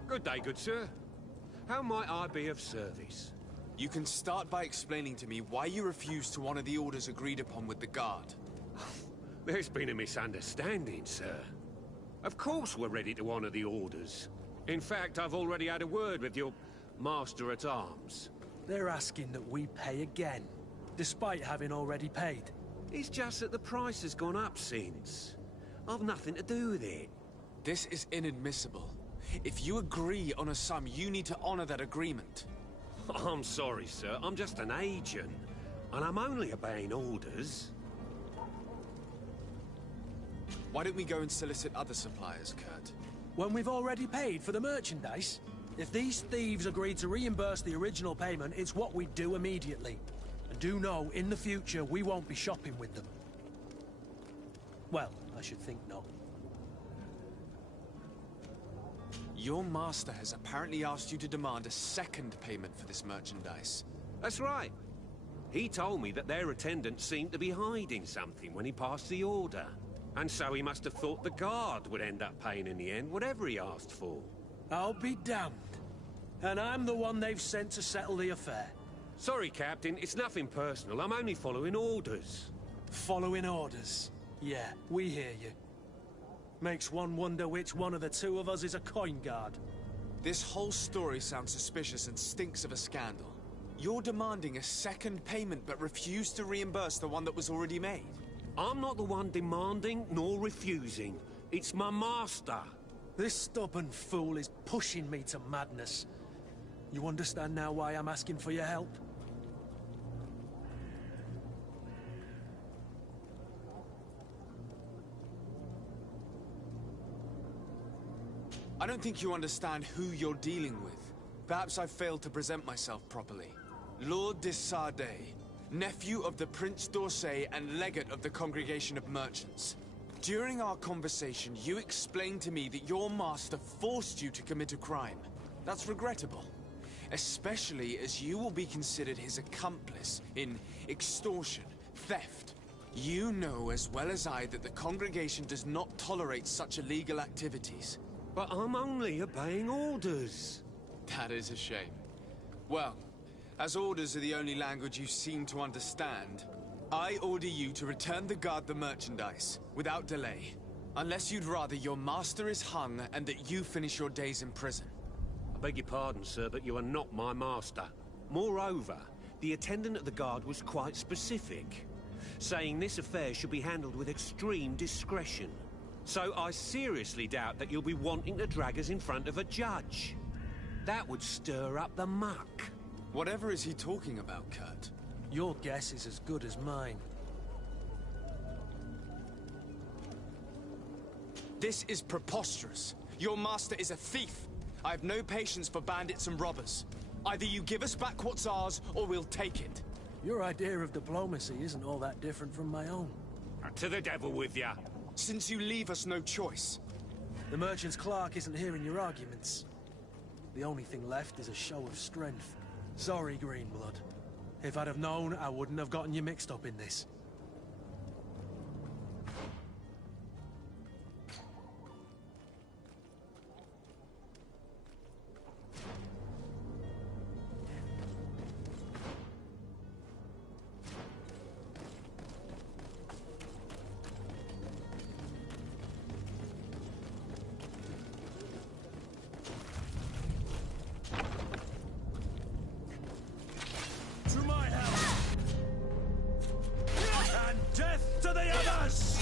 Good day, good sir. How might I be of service? You can start by explaining to me why you refused to honor the orders agreed upon with the Guard. There's been a misunderstanding, sir. Of course we're ready to honor the orders. In fact, I've already had a word with your master-at-arms. They're asking that we pay again, despite having already paid. It's just that the price has gone up since. I've nothing to do with it. This is inadmissible. If you agree on a sum, you need to honor that agreement. I'm sorry, sir. I'm just an agent. And I'm only obeying orders. Why don't we go and solicit other suppliers, Kurt? When we've already paid for the merchandise? If these thieves agree to reimburse the original payment, it's what we do immediately. And do know, in the future, we won't be shopping with them. Well, I should think not. Your master has apparently asked you to demand a second payment for this merchandise. That's right. He told me that their attendant seemed to be hiding something when he passed the order. And so he must have thought the guard would end up paying in the end, whatever he asked for. I'll be damned. And I'm the one they've sent to settle the affair. Sorry, Captain, it's nothing personal. I'm only following orders. Following orders? Yeah, we hear you. Makes one wonder which one of the two of us is a coin guard. This whole story sounds suspicious and stinks of a scandal. You're demanding a second payment but refuse to reimburse the one that was already made. I'm not the one demanding nor refusing. It's my master. This stubborn fool is pushing me to madness. You understand now why I'm asking for your help? I don't think you understand who you're dealing with. Perhaps I've failed to present myself properly. Lord de Sardet, nephew of the Prince d'Orsay and legate of the Congregation of Merchants. During our conversation, you explained to me that your master forced you to commit a crime. That's regrettable, especially as you will be considered his accomplice in extortion, theft. You know as well as I that the Congregation does not tolerate such illegal activities. But I'm only obeying orders. That is a shame. Well, as orders are the only language you seem to understand, I order you to return the guard the merchandise, without delay. Unless you'd rather your master is hung and that you finish your days in prison. I beg your pardon, sir, but you are not my master. Moreover, the attendant of the guard was quite specific, saying this affair should be handled with extreme discretion. So I seriously doubt that you'll be wanting to drag us in front of a judge. That would stir up the muck. Whatever is he talking about, Kurt? Your guess is as good as mine. This is preposterous. Your master is a thief. I have no patience for bandits and robbers. Either you give us back what's ours, or we'll take it. Your idea of diplomacy isn't all that different from my own. To the devil with ya. Since you leave us no choice. The merchant's clerk isn't hearing your arguments. The only thing left is a show of strength. Sorry, Greenblood. If I'd have known, I wouldn't have gotten you mixed up in this. To my help! And death to the others!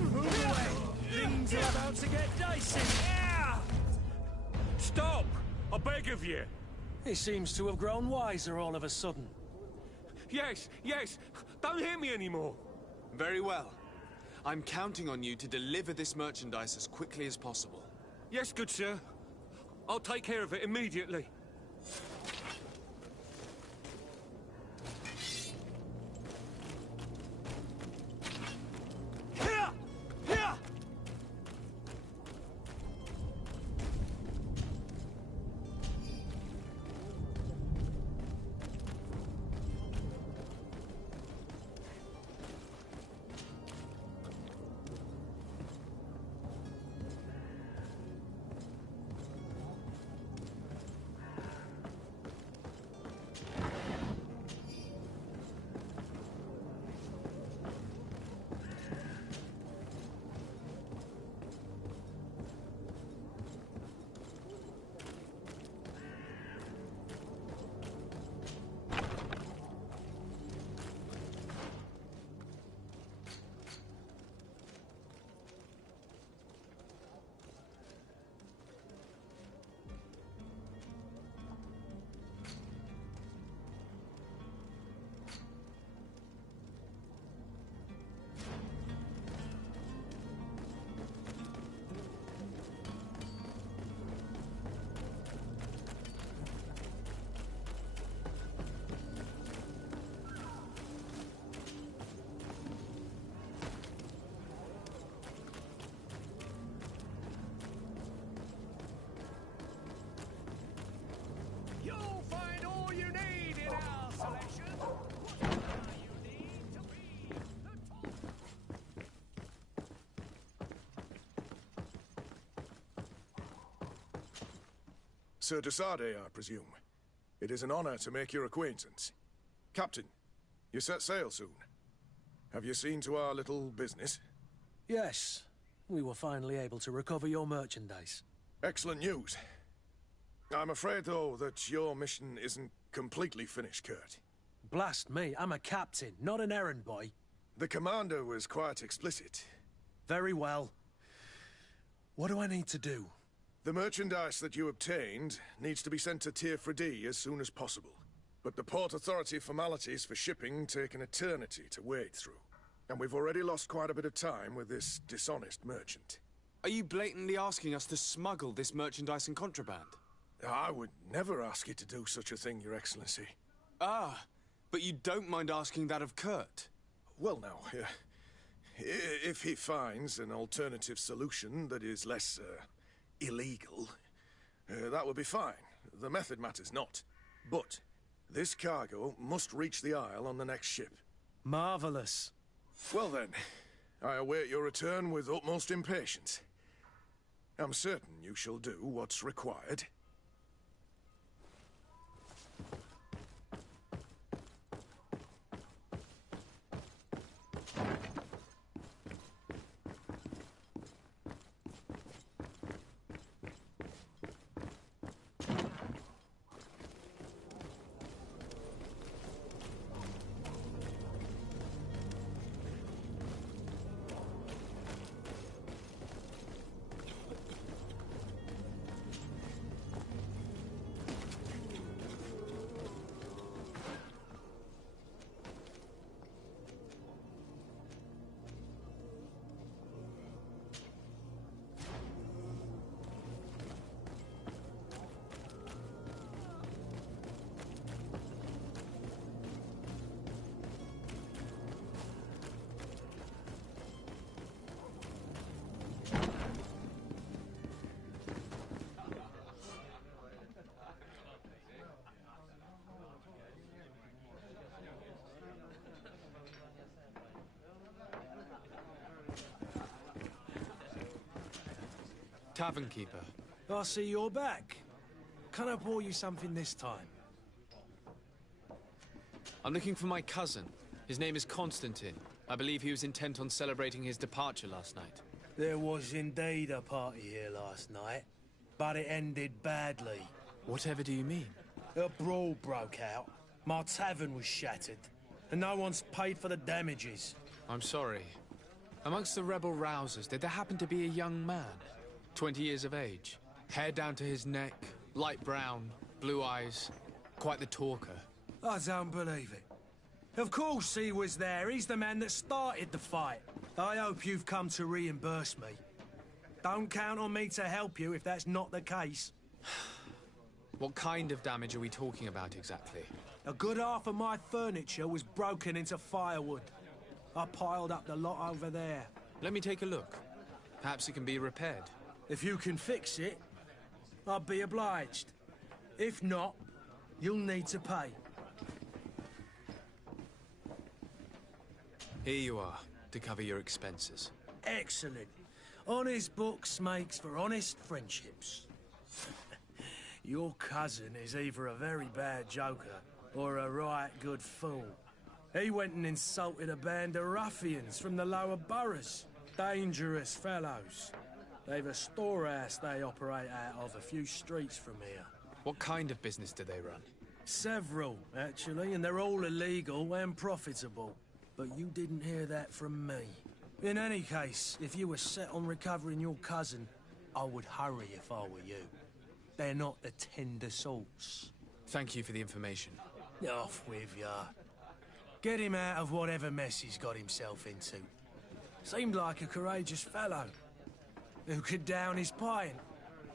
Move away! Things are about to get dicey! Stop! I beg of you! He seems to have grown wiser all of a sudden. Yes, yes! Don't hit me anymore! Very well. I'm counting on you to deliver this merchandise as quickly as possible. Yes, good sir. I'll take care of it immediately. Here! Here! Sir Desade, I presume. It is an honor to make your acquaintance. Captain, you set sail soon. Have you seen to our little business? Yes. We were finally able to recover your merchandise. Excellent news. I'm afraid, though, that your mission isn't completely finished, Kurt. Blast me, I'm a captain, not an errand boy. The commander was quite explicit. Very well. What do I need to do? The merchandise that you obtained needs to be sent to Tier 4D as soon as possible. But the Port Authority formalities for shipping take an eternity to wade through. And we've already lost quite a bit of time with this dishonest merchant. Are you blatantly asking us to smuggle this merchandise and contraband? I would never ask you to do such a thing, Your Excellency. Ah, but you don't mind asking that of Kurt? Well, now, if he finds an alternative solution that is less, illegal, that would be fine. The method matters not. But this cargo must reach the Isle on the next ship. Marvelous. Well then, I await your return with utmost impatience. I'm certain you shall do what's required. Tavern keeper. I see you're back. Can I pour you something this time? I'm looking for my cousin. His name is Constantine. I believe he was intent on celebrating his departure last night. There was indeed a party here last night, but it ended badly. Whatever do you mean? A brawl broke out. My tavern was shattered, and no one's paid for the damages. I'm sorry. Amongst the rebel rousers, did there happen to be a young man? 20 years of age. Hair down to his neck, light brown, blue eyes. Quite the talker. I don't believe it. Of course he was there. He's the man that started the fight. I hope you've come to reimburse me. Don't count on me to help you if that's not the case. What kind of damage are we talking about exactly? A good half of my furniture was broken into firewood. I piled up the lot over there. Let me take a look. Perhaps it can be repaired. If you can fix it, I'll be obliged. If not, you'll need to pay. Here you are, to cover your expenses. Excellent. Honest books makes for honest friendships. Your cousin is either a very bad joker or a right good fool. He went and insulted a band of ruffians from the lower boroughs. Dangerous fellows. They've a storehouse they operate out of a few streets from here. What kind of business do they run? Several, actually, and they're all illegal and profitable. But you didn't hear that from me. In any case, if you were set on recovering your cousin, I would hurry if I were you. They're not the tender sorts. Thank you for the information. Off with ya. Get him out of whatever mess he's got himself into. Seemed like a courageous fellow. Who could down his pint?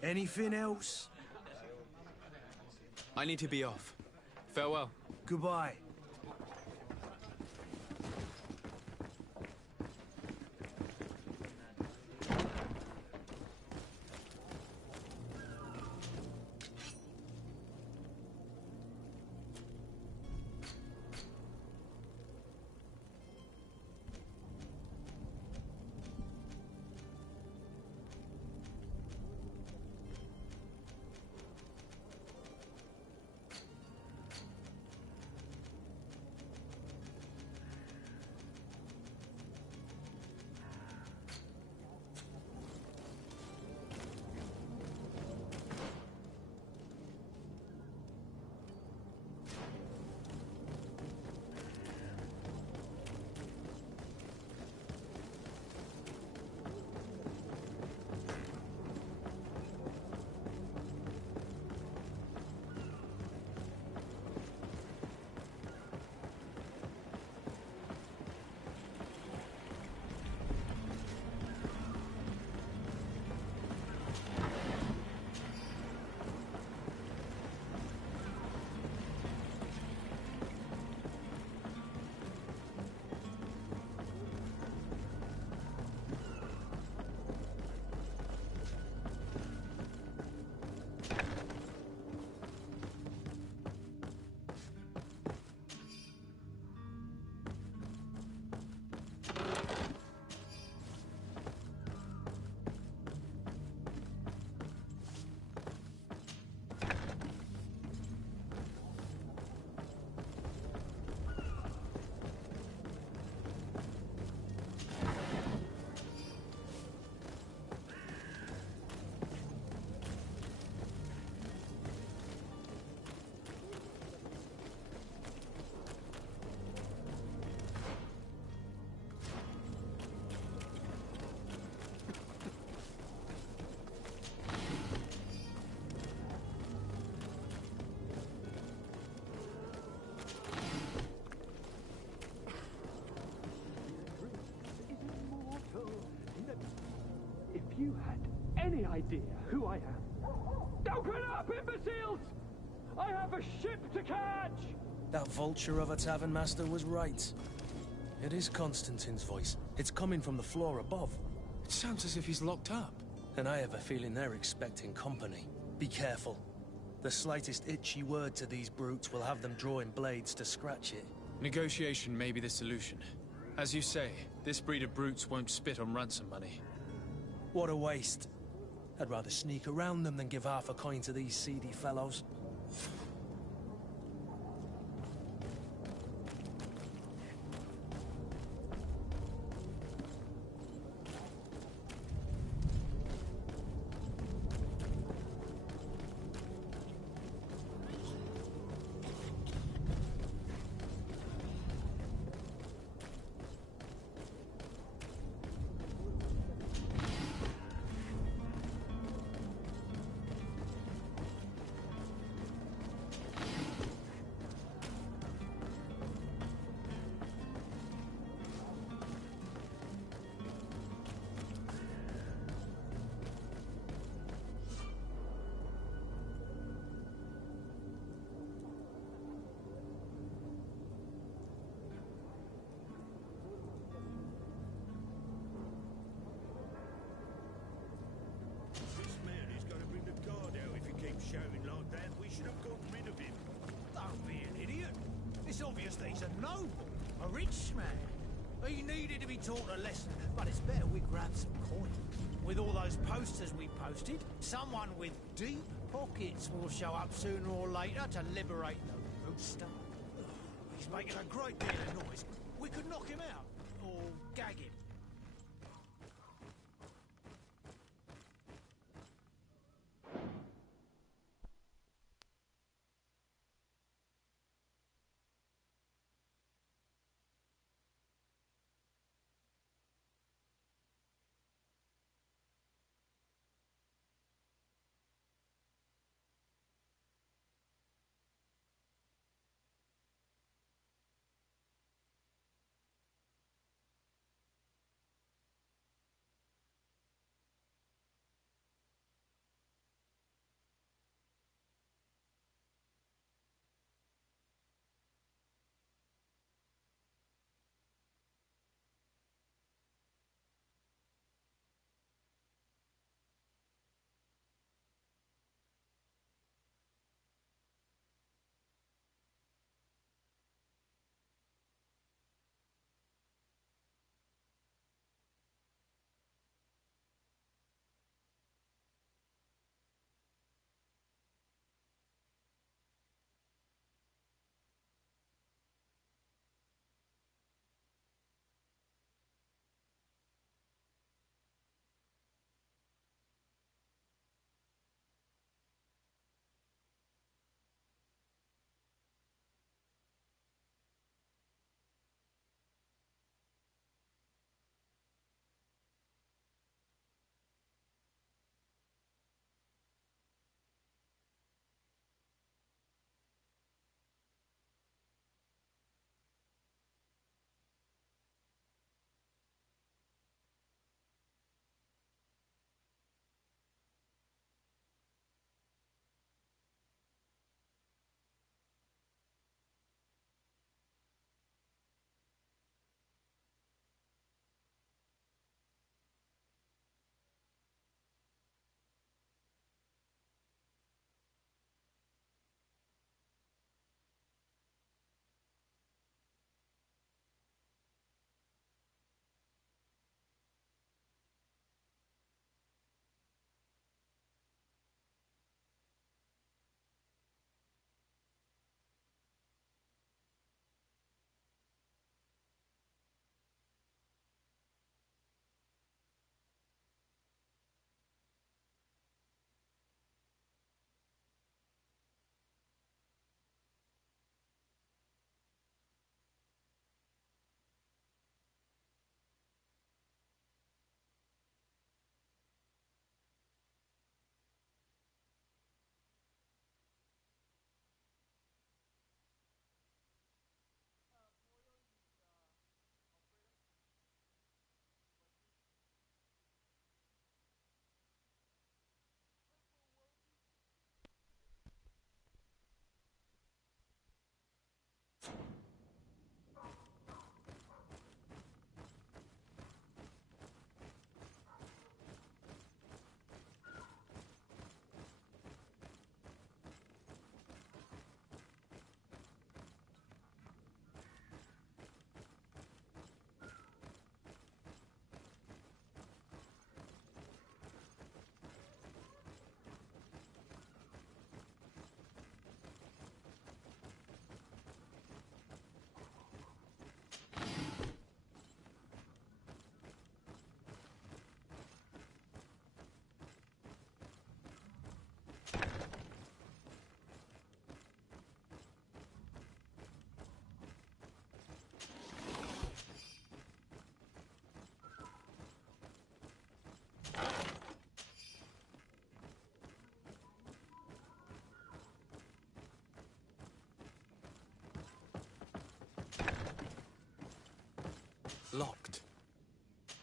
Anything else? I need to be off. Farewell. Goodbye. idea who I am? Open up, imbeciles! I have a ship to catch! That vulture of a tavern master was right. It is Constantine's voice. It's coming from the floor above. It sounds as if he's locked up. And I have a feeling they're expecting company. Be careful. The slightest itchy word to these brutes will have them drawing blades to scratch it. Negotiation may be the solution. As you say, this breed of brutes won't spit on ransom money. What a waste. I'd rather sneak around them than give half a coin to these seedy fellows. Shouting like that, we should have got rid of him. Don't be an idiot. It's obvious that he's a noble, a rich man. He needed to be taught a lesson, but it's better we grab some coin. With all those posters we posted, someone with deep pockets will show up sooner or later to liberate the rooster. He's making a great deal of noise. We could knock him out, or gag him.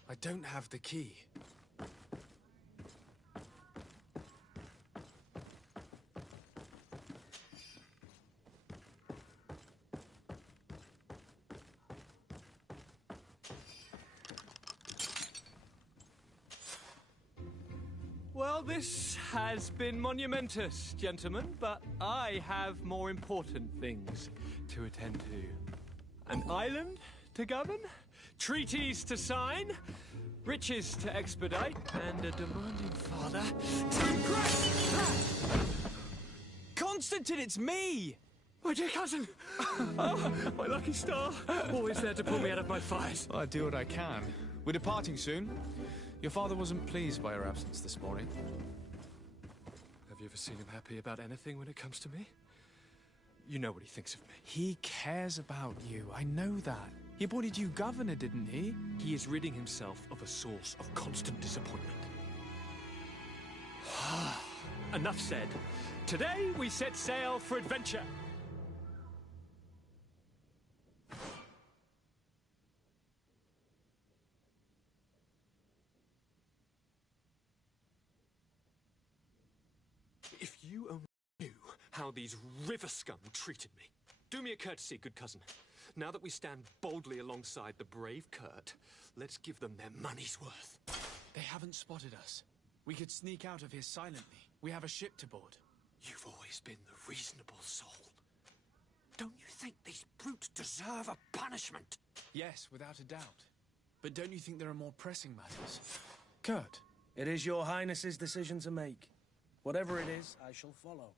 I don't have the key. Well, this has been monumentous, gentlemen, but I have more important things to attend to. An island to govern, treaties to sign, riches to expedite, and a demanding father to impress. Constantine, it's me! My dear cousin! Oh, my lucky star! Always there to pull me out of my fires. I do what I can. We're departing soon. Your father wasn't pleased by your absence this morning. Have you ever seen him happy about anything when it comes to me? You know what he thinks of me. He cares about you, I know that. He appointed you governor, didn't he? He is ridding himself of a source of constant disappointment. Enough said. Today we set sail for adventure. If you only knew how these river scum treated me. Do me a courtesy, good cousin. Now that we stand boldly alongside the brave Kurt, let's give them their money's worth. They haven't spotted us. We could sneak out of here silently. We have a ship to board. You've always been the reasonable soul. Don't you think these brutes deserve a punishment? Yes, without a doubt. But don't you think there are more pressing matters? Kurt. It is your highness's decision to make. Whatever it is, I shall follow.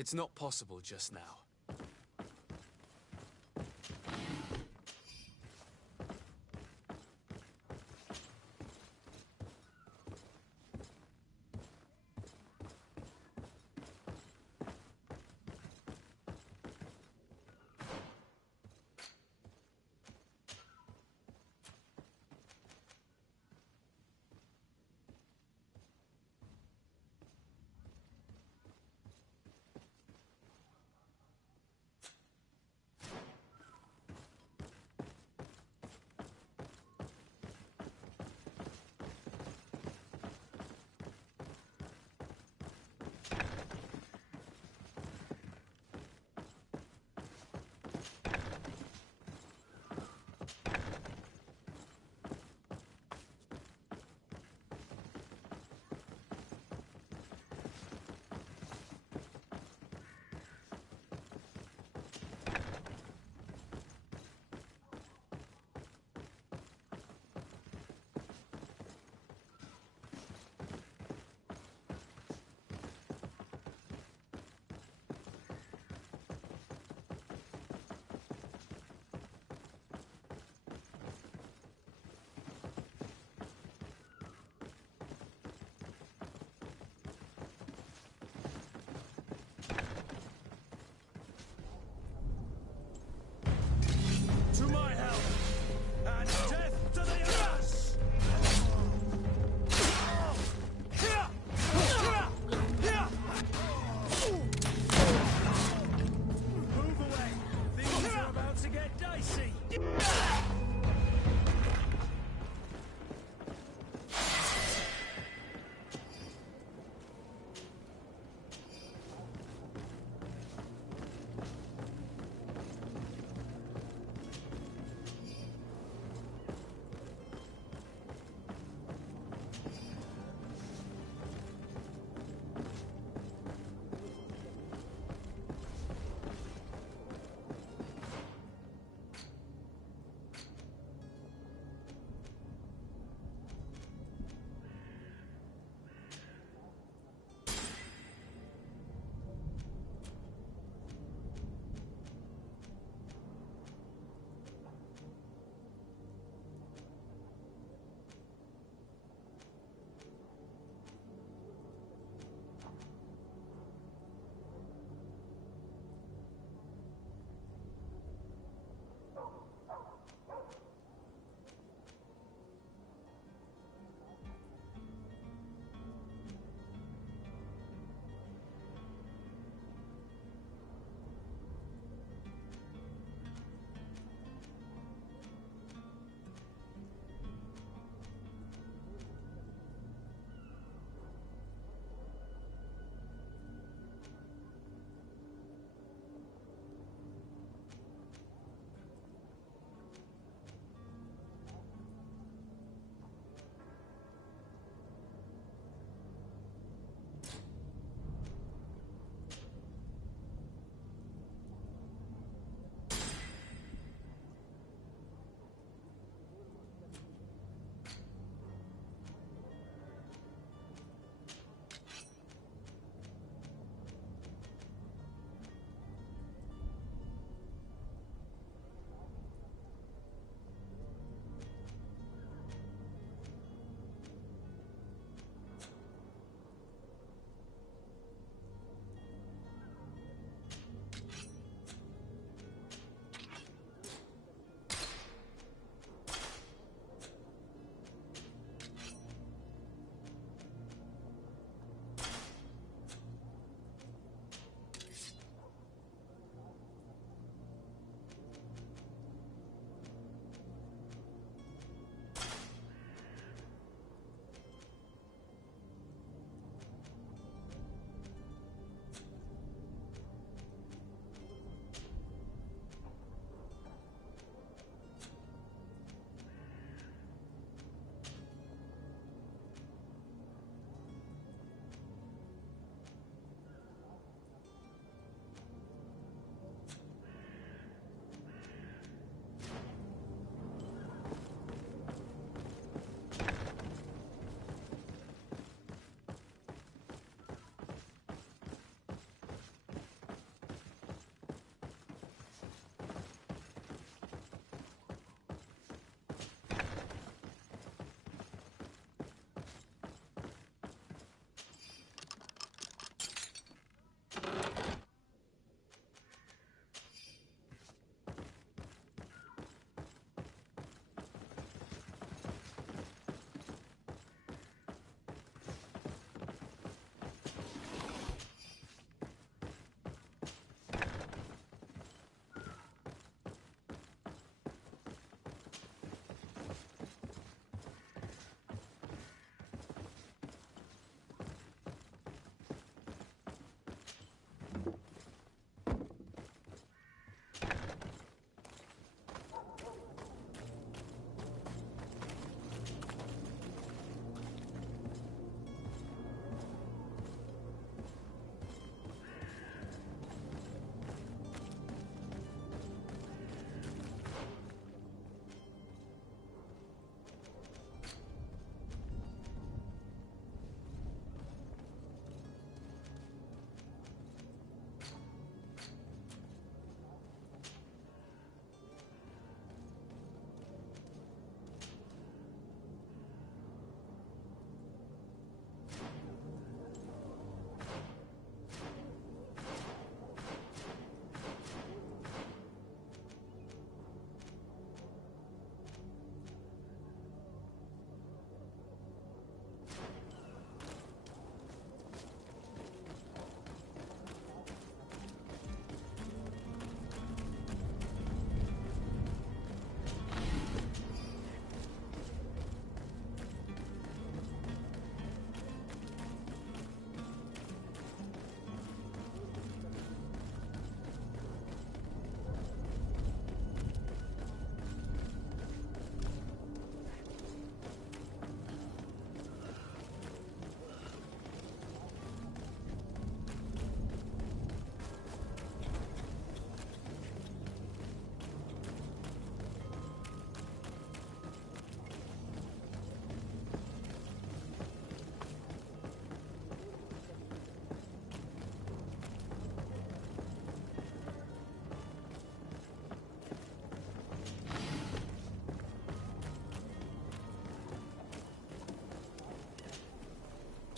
It's not possible just now.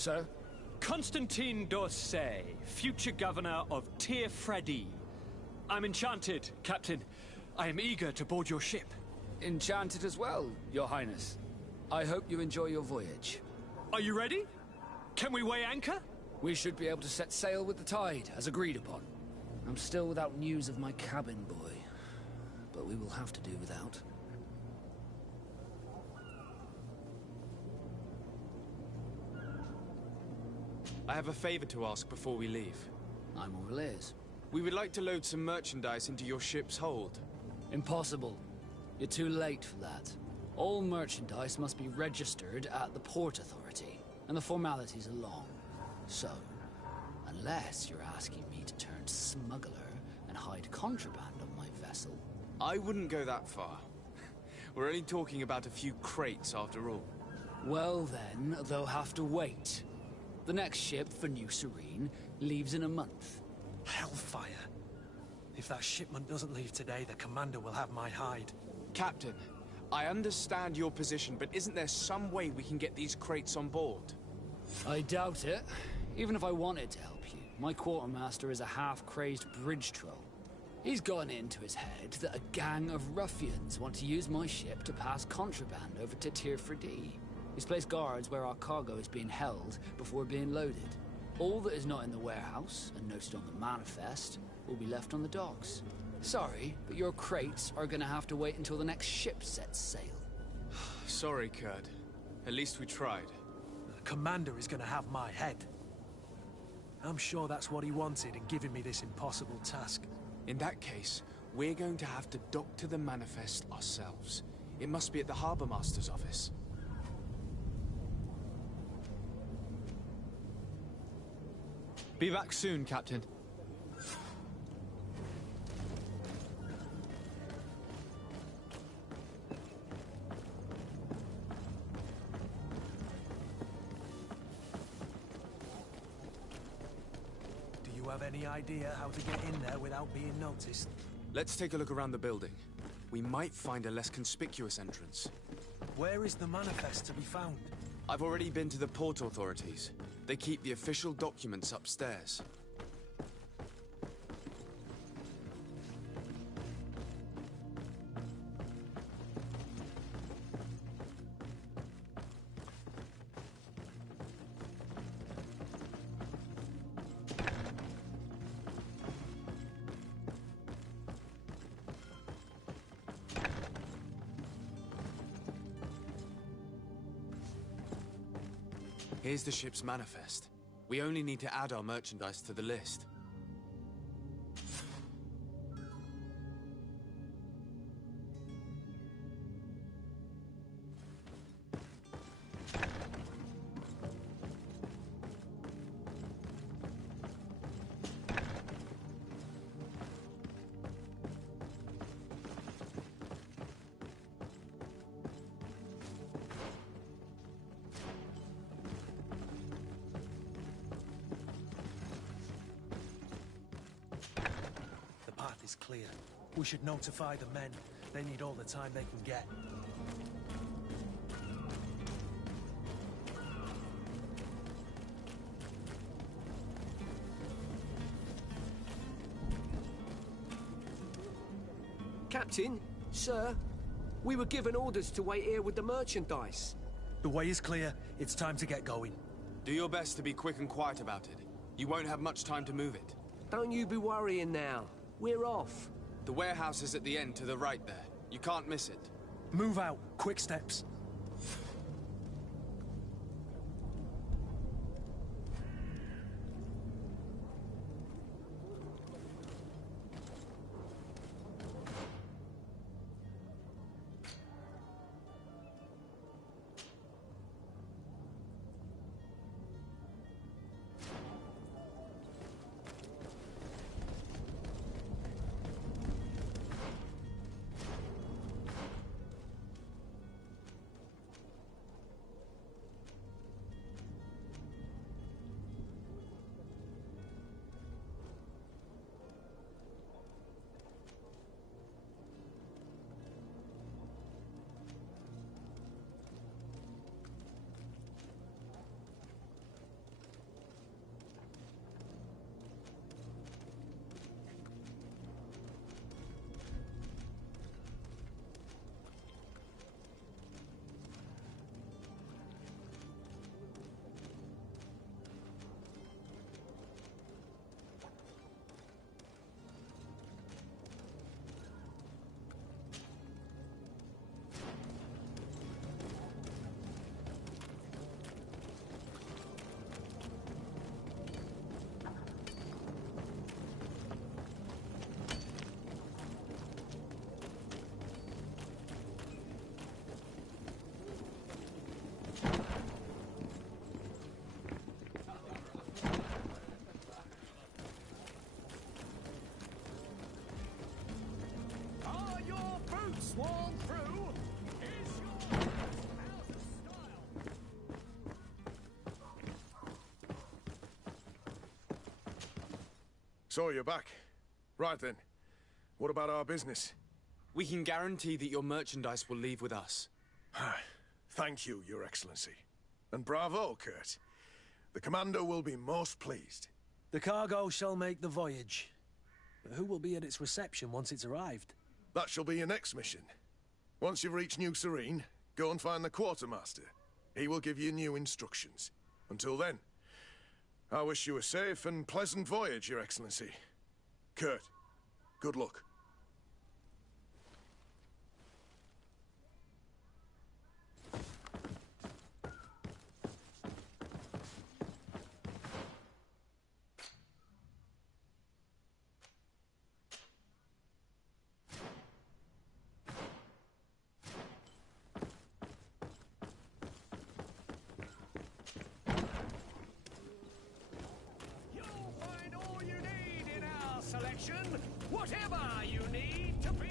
Sir? Constantine d'Orsay, future governor of Tir-Fredi. I'm enchanted, Captain. I am eager to board your ship. Enchanted as well, Your Highness. I hope you enjoy your voyage. Are you ready? Can we weigh anchor? We should be able to set sail with the tide, as agreed upon. I'm still without news of my cabin boy, but we will have to do without. I have a favor to ask before we leave. I'm all ears. We would like to load some merchandise into your ship's hold. Impossible. You're too late for that. All merchandise must be registered at the Port Authority, and the formalities are long. So, unless you're asking me to turn smuggler and hide contraband on my vessel... I wouldn't go that far. We're only talking about a few crates after all. Well then, they'll have to wait. The next ship for New Serene leaves in a month. Hellfire. If that shipment doesn't leave today, the commander will have my hide. Captain, I understand your position, but isn't there some way we can get these crates on board? I doubt it. Even if I wanted to help you, my quartermaster is a half-crazed bridge troll. He's gotten into his head that a gang of ruffians want to use my ship to pass contraband over to Tir-Fredi. He's placed guards where our cargo is being held before being loaded. All that is not in the warehouse, and noted on the manifest, will be left on the docks. Sorry, but your crates are gonna have to wait until the next ship sets sail. Sorry, Kurd. At least we tried. The commander is gonna have my head. I'm sure that's what he wanted in giving me this impossible task. In that case, we're going to have to dock to the manifest ourselves. It must be at the Harbour Master's office. Be back soon, Captain. Do you have any idea how to get in there without being noticed? Let's take a look around the building. We might find a less conspicuous entrance. Where is the manifest to be found? I've already been to the port authorities. They keep the official documents upstairs. Here's the ship's manifest. We only need to add our merchandise to the list. Is clear. We should notify the men. They need all the time they can get. Captain, sir, we were given orders to wait here with the merchandise. The way is clear. It's time to get going. Do your best to be quick and quiet about it. You won't have much time to move it. Don't you be worrying now. We're off. The warehouse is at the end to the right there. You can't miss it. Move out. Quick steps. boat swarm through. Here's your house of style. So you're back. Right then. What about our business? We can guarantee that your merchandise will leave with us. Thank you, Your Excellency. And bravo, Kurt. The Commander will be most pleased. The cargo shall make the voyage. But who will be at its reception once it's arrived? That shall be your next mission. Once you've reached New Serene, go and find the Quartermaster. He will give you new instructions. Until then, I wish you a safe and pleasant voyage, Your Excellency. Kurt, good luck. Whatever you need to be.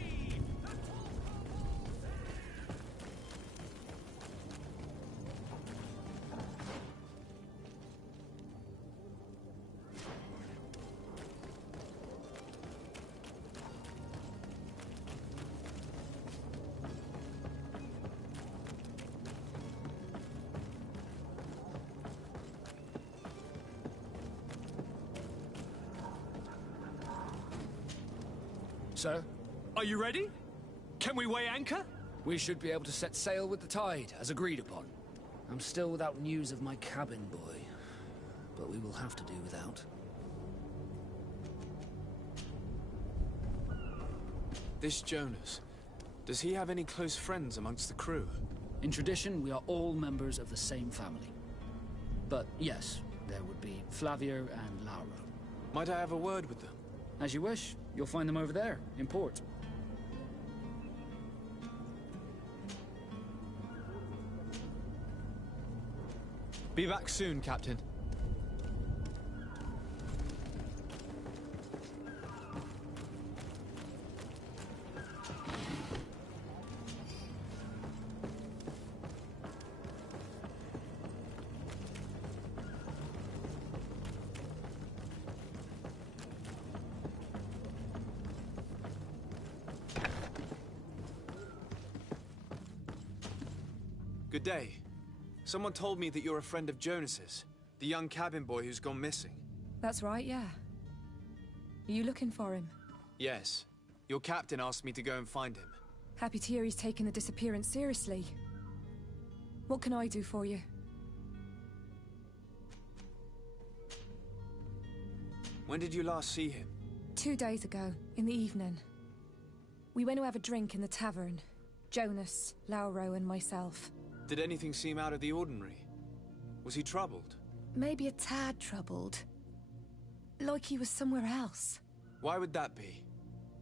Sir? Are you ready? Can we weigh anchor? We should be able to set sail with the tide, as agreed upon. I'm still without news of my cabin boy, but we will have to do without. This Jonas, does he have any close friends amongst the crew? In tradition, we are all members of the same family. But yes, there would be Flavio and Laura. Might I have a word with them? As you wish. You'll find them over there, in port. Be back soon, Captain. Good day. Someone told me that you're a friend of Jonas's, the young cabin boy who's gone missing. That's right, yeah. Are you looking for him? Yes. Your captain asked me to go and find him. Happy to hear he's taken the disappearance seriously. What can I do for you? When did you last see him? 2 days ago, in the evening. We went to have a drink in the tavern. Jonas, Lauro, and myself. Did anything seem out of the ordinary? Was he troubled? Maybe a tad troubled. Like he was somewhere else. Why would that be?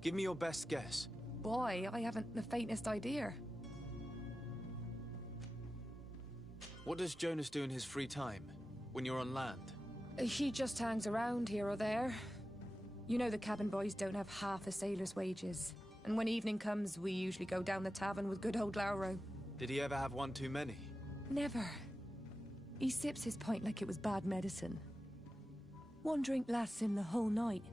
Give me your best guess. Boy, I haven't the faintest idea. What does Jonas do in his free time, when you're on land? He just hangs around here or there. You know the cabin boys don't have half a sailor's wages. And when evening comes, we usually go down the tavern with good old Lauro. Did he ever have one too many? Never. He sips his pint like it was bad medicine. One drink lasts him the whole night.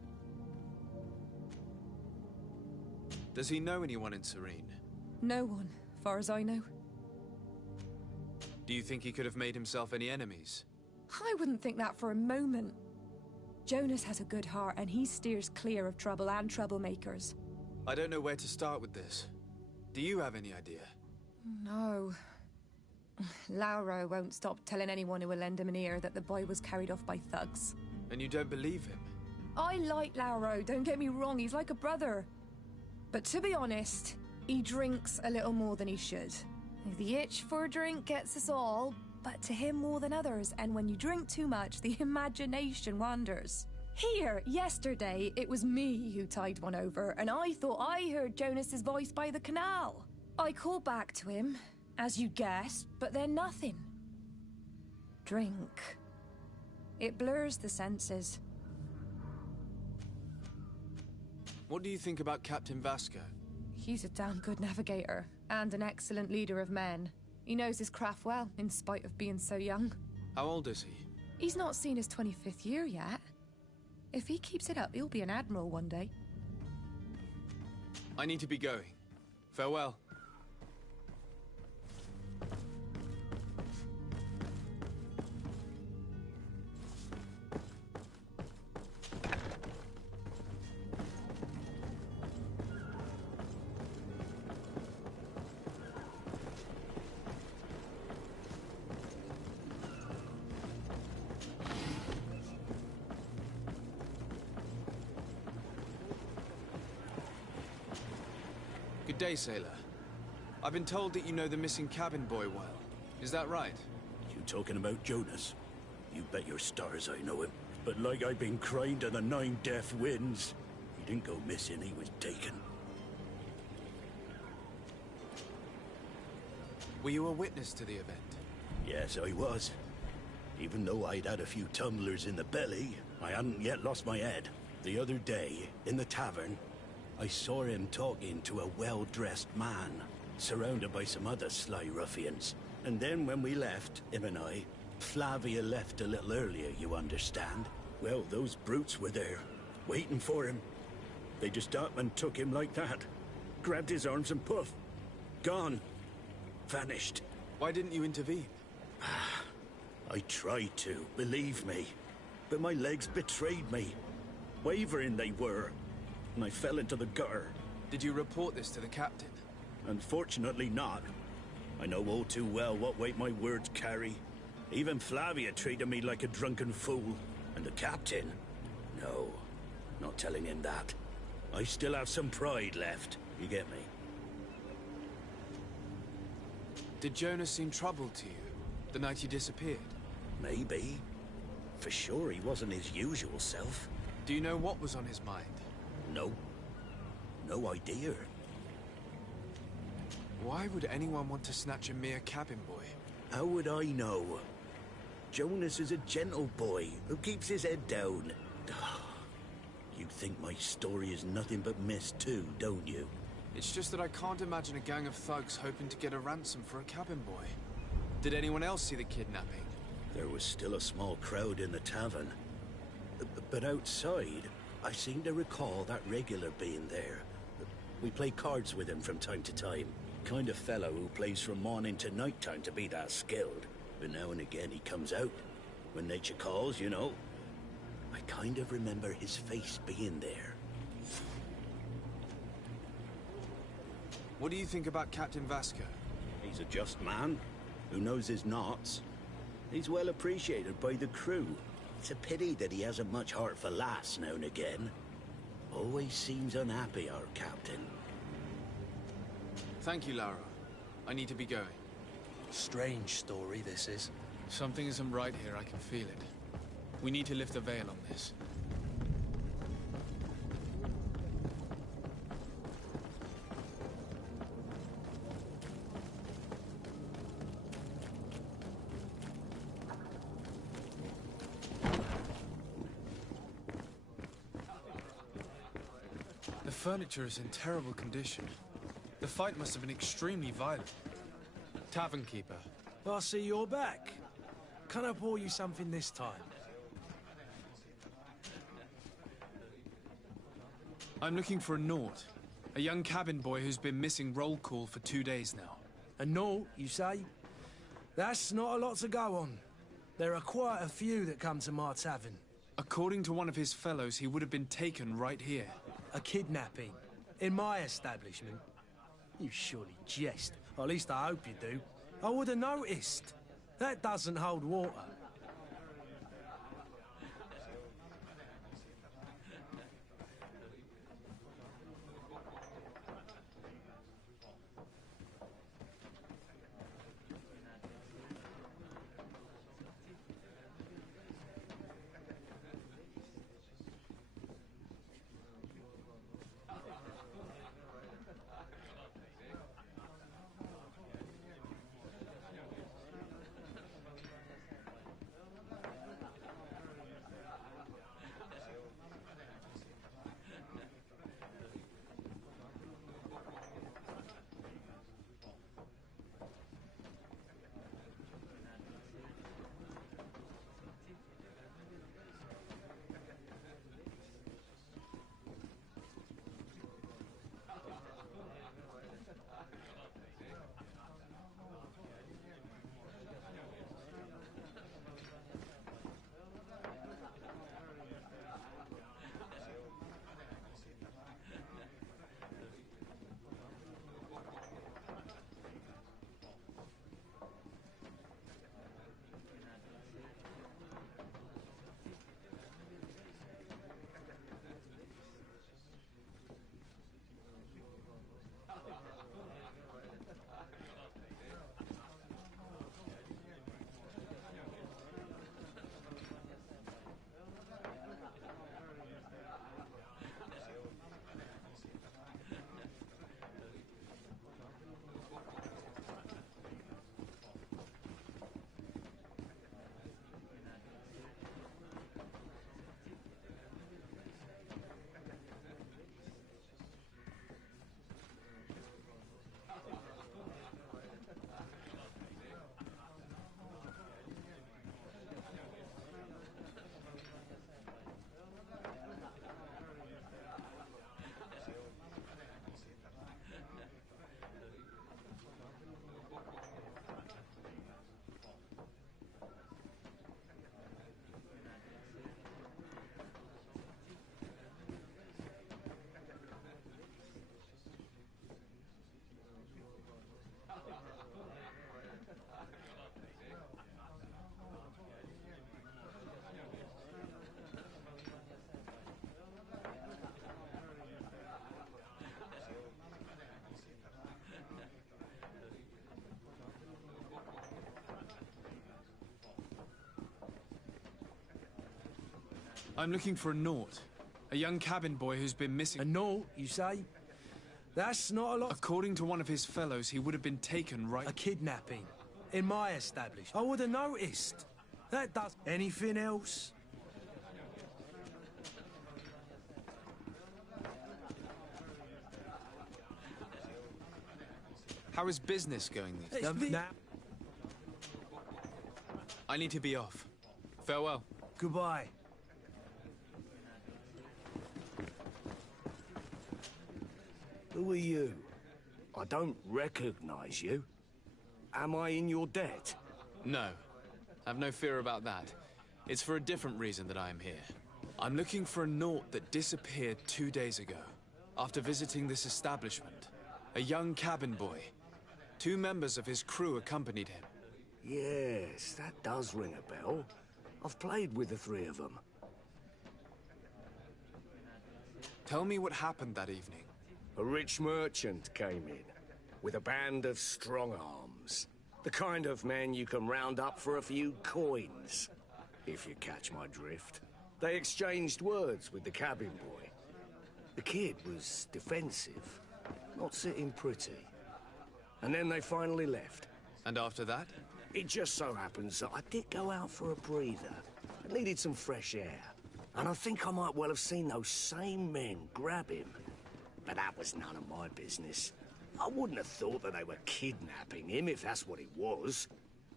Does he know anyone in Serene? No one, far as I know. Do you think he could have made himself any enemies? I wouldn't think that for a moment. Jonas has a good heart and he steers clear of trouble and troublemakers. I don't know where to start with this. Do you have any idea? No. Lauro won't stop telling anyone who will lend him an ear that the boy was carried off by thugs. And you don't believe him? I like Lauro, don't get me wrong, he's like a brother. But to be honest, he drinks a little more than he should. The itch for a drink gets us all, but to him more than others, and when you drink too much, the imagination wanders. Here, yesterday, it was me who tied one over, and I thought I heard Jonas's voice by the canal. I called back to him, as you guessed, but then nothing. Drink. It blurs the senses. What do you think about Captain Vasco? He's a damn good navigator, and an excellent leader of men. He knows his craft well, in spite of being so young. How old is he? He's not seen his 25th year yet. If he keeps it up, he'll be an admiral one day. I need to be going. Farewell. Good day, sailor. I've been told that you know the missing cabin boy well. Is that right? You talking about Jonas? You bet your stars I know him. But like I've been crying to the 9 deaf winds, he didn't go missing, he was taken. Were you a witness to the event? Yes, I was. Even though I'd had a few tumblers in the belly, I hadn't yet lost my head. The other day, in the tavern, I saw him talking to a well-dressed man, surrounded by some other sly ruffians. And then when we left, him and I, Flavia left a little earlier, you understand? Well, those brutes were there, waiting for him. They just up and took him like that. Grabbed his arms and poof. Gone. Vanished. Why didn't you intervene? I tried to, believe me. But my legs betrayed me. Wavering they were. And I fell into the gutter. Did you report this to the captain? Unfortunately not. I know all too well what weight my words carry. Even Flavia treated me like a drunken fool. And the captain? No, not telling him that. I still have some pride left, you get me? Did Jonas seem troubled to you, the night he disappeared? Maybe. For sure he wasn't his usual self. Do you know what was on his mind? No. No idea. Why would anyone want to snatch a mere cabin boy? How would I know? Jonas is a gentle boy who keeps his head down. You think my story is nothing but mist too, don't you? It's just that I can't imagine a gang of thugs hoping to get a ransom for a cabin boy. Did anyone else see the kidnapping? There was still a small crowd in the tavern. But outside, I seem to recall that regular being there. We play cards with him from time to time. Kind of fellow who plays from morning to night time to be that skilled. But now and again he comes out. When nature calls, you know. I kind of remember his face being there. What do you think about Captain Vasco? He's a just man who knows his knots. He's well appreciated by the crew. It's a pity that he hasn't much heart for lass now and again. Always seems unhappy, our captain. Thank you, Lara. I need to be going. Strange story, this is. Something isn't right here, I can feel it. We need to lift the veil on this. The furniture is in terrible condition. The fight must have been extremely violent. Tavern keeper. I see you're back. Can I pour you something this time? I'm looking for a Nort. A young cabin boy who's been missing roll call for 2 days now. A Nort, you say? That's not a lot to go on. There are quite a few that come to my tavern. According to one of his fellows, he would have been taken right here. A kidnapping? In my establishment? You surely jest. Or at least I hope you do. I would have noticed. That doesn't hold water. I'm looking for a Naut. A young cabin boy who's been missing. A Naut, you say? That's not a lot. According to one of his fellows, he would have been taken right... A kidnapping. In my establishment. I would have noticed. That does... Anything else? How is business going these days? I need to be off. Farewell. Goodbye. Who are you? I don't recognize you. Am I in your debt? No. Have no fear about that. It's for a different reason that I am here. I'm looking for a Naut that disappeared 2 days ago, after visiting this establishment. A young cabin boy. 2 members of his crew accompanied him. Yes, that does ring a bell. I've played with the 3 of them. Tell me what happened that evening. A rich merchant came in, with a band of strong arms. The kind of men you can round up for a few coins, if you catch my drift. They exchanged words with the cabin boy. The kid was defensive, not sitting pretty. And then they finally left. And after that? It just so happens that I did go out for a breather. I needed some fresh air. And I think I might well have seen those same men grab him. But that was none of my business. I wouldn't have thought that they were kidnapping him, if that's what it was.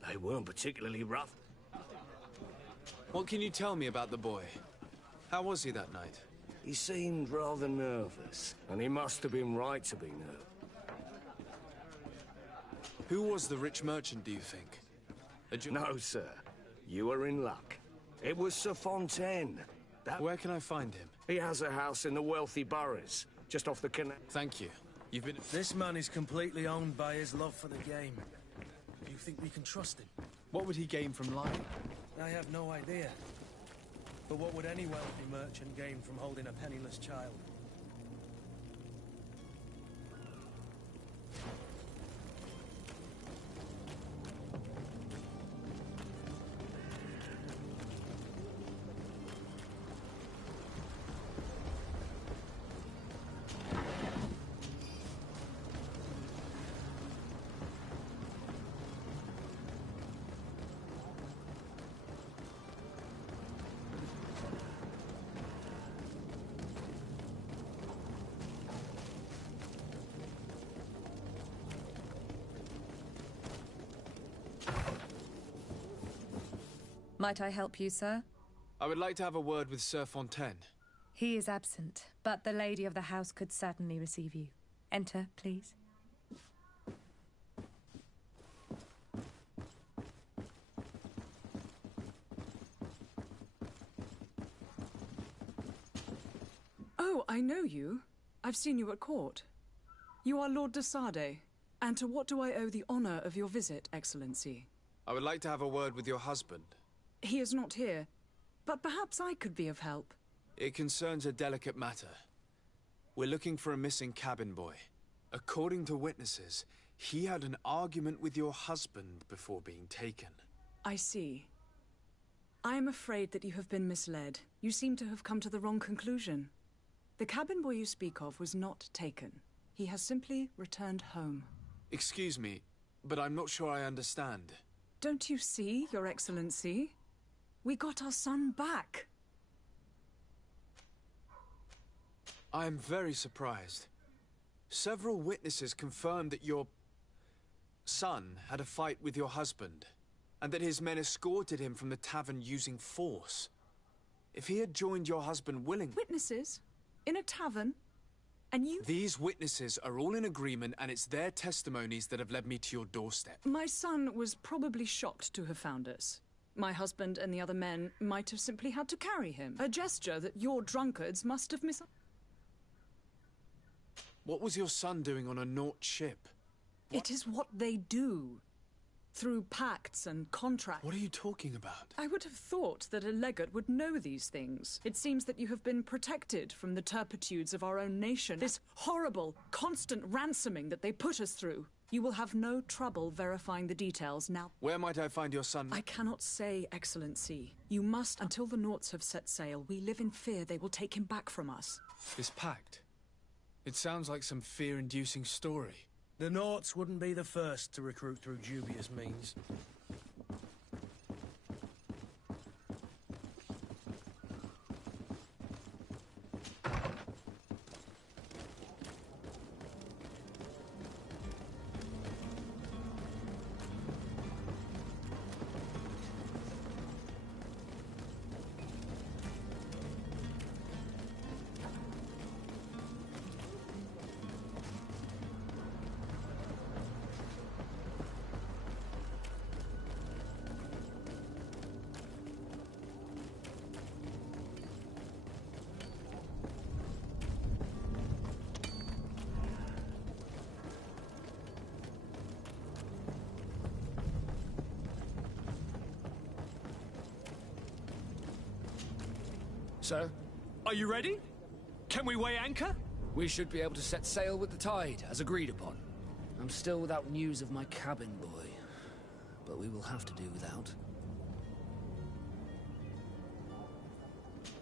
They weren't particularly rough. What can you tell me about the boy? How was he that night? He seemed rather nervous, and he must have been right to be nervous. Who was the rich merchant, do you think? No, sir. You are in luck. It was Sir Fontaine. Where can I find him? He has a house in the wealthy boroughs, just off the canal. Thank you. You've been... This man is completely owned by his love for the game. Do you think we can trust him? What would he gain from lying? I have no idea. But what would any wealthy merchant gain from holding a penniless child? Might I help you, sir? I would like to have a word with Sir Fontaine. He is absent, but the lady of the house could certainly receive you. Enter, please. Oh, I know you. I've seen you at court. You are Lord de Sade. And to what do I owe the honor of your visit, Excellency? I would like to have a word with your husband. He is not here, but perhaps I could be of help. It concerns a delicate matter. We're looking for a missing cabin boy. According to witnesses, he had an argument with your husband before being taken. I see. I am afraid that you have been misled. You seem to have come to the wrong conclusion. The cabin boy you speak of was not taken. He has simply returned home. Excuse me, but I'm not sure I understand. Don't you see, Your Excellency? We got our son back. I am very surprised. Several witnesses confirmed that your son had a fight with your husband, and that his men escorted him from the tavern using force. If he had joined your husband willingly... Witnesses? In a tavern? And you... These witnesses are all in agreement, and it's their testimonies that have led me to your doorstep. My son was probably shocked to have found us. My husband and the other men might have simply had to carry him. A gesture that your drunkards must have What was your son doing on a Naut ship? It is what they do. Through pacts and contracts. What are you talking about? I would have thought that a legate would know these things. It seems that you have been protected from the turpitudes of our own nation. This horrible, constant ransoming that they put us through. You will have no trouble verifying the details now. Where might I find your son? I cannot say, Excellency. You must, until the Nauts have set sail. We live in fear they will take him back from us. This pact. It sounds like some fear-inducing story. The Nauts wouldn't be the first to recruit through dubious means. Sir? Are you ready? Can we weigh anchor? We should be able to set sail with the tide, as agreed upon. I'm still without news of my cabin boy, but we will have to do without.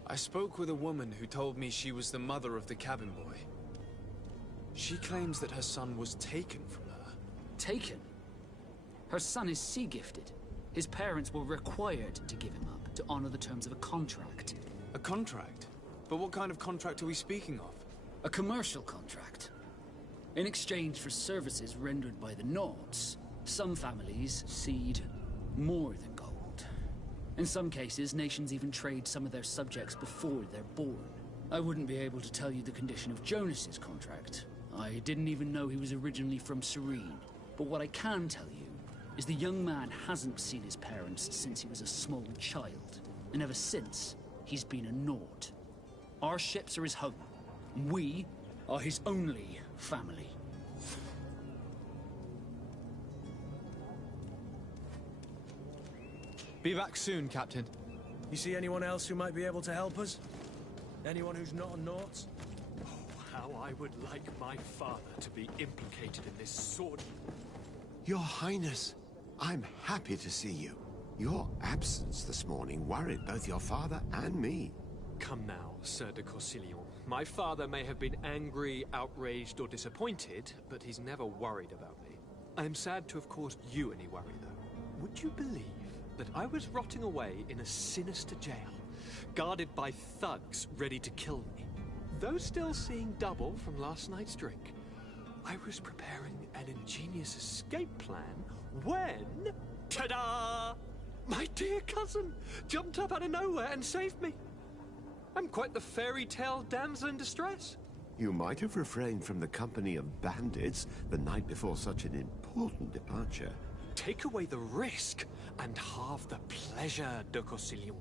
I spoke with a woman who told me she was the mother of the cabin boy. She claims that her son was taken from her. Taken? Her son is sea-gifted. His parents were required to give him up, to honor the terms of a contract. A contract? But what kind of contract are we speaking of? A commercial contract. In exchange for services rendered by the Nauts, some families cede more than gold. In some cases, nations even trade some of their subjects before they're born. I wouldn't be able to tell you the condition of Jonas's contract. I didn't even know he was originally from Serene. But what I can tell you is the young man hasn't seen his parents since he was a small child. And ever since, he's been a Naut. Our ships are his home. We are his only family. Be back soon, Captain. You see anyone else who might be able to help us? Anyone who's not a Naut? Oh, how I would like my father to be implicated in this sword. Your Highness, I'm happy to see you. Your absence this morning worried both your father and me. Come now, Sir de Corsilion. My father may have been angry, outraged, or disappointed, but he's never worried about me. I am sad to have caused you any worry, though. Would you believe that I was rotting away in a sinister jail, guarded by thugs ready to kill me? Though still seeing double from last night's drink, I was preparing an ingenious escape plan when... ta-da! My dear cousin jumped up out of nowhere and saved me. I'm quite the fairy tale damsel in distress. You might have refrained from the company of bandits the night before such an important departure. Take away the risk and halve the pleasure, de Corsilion.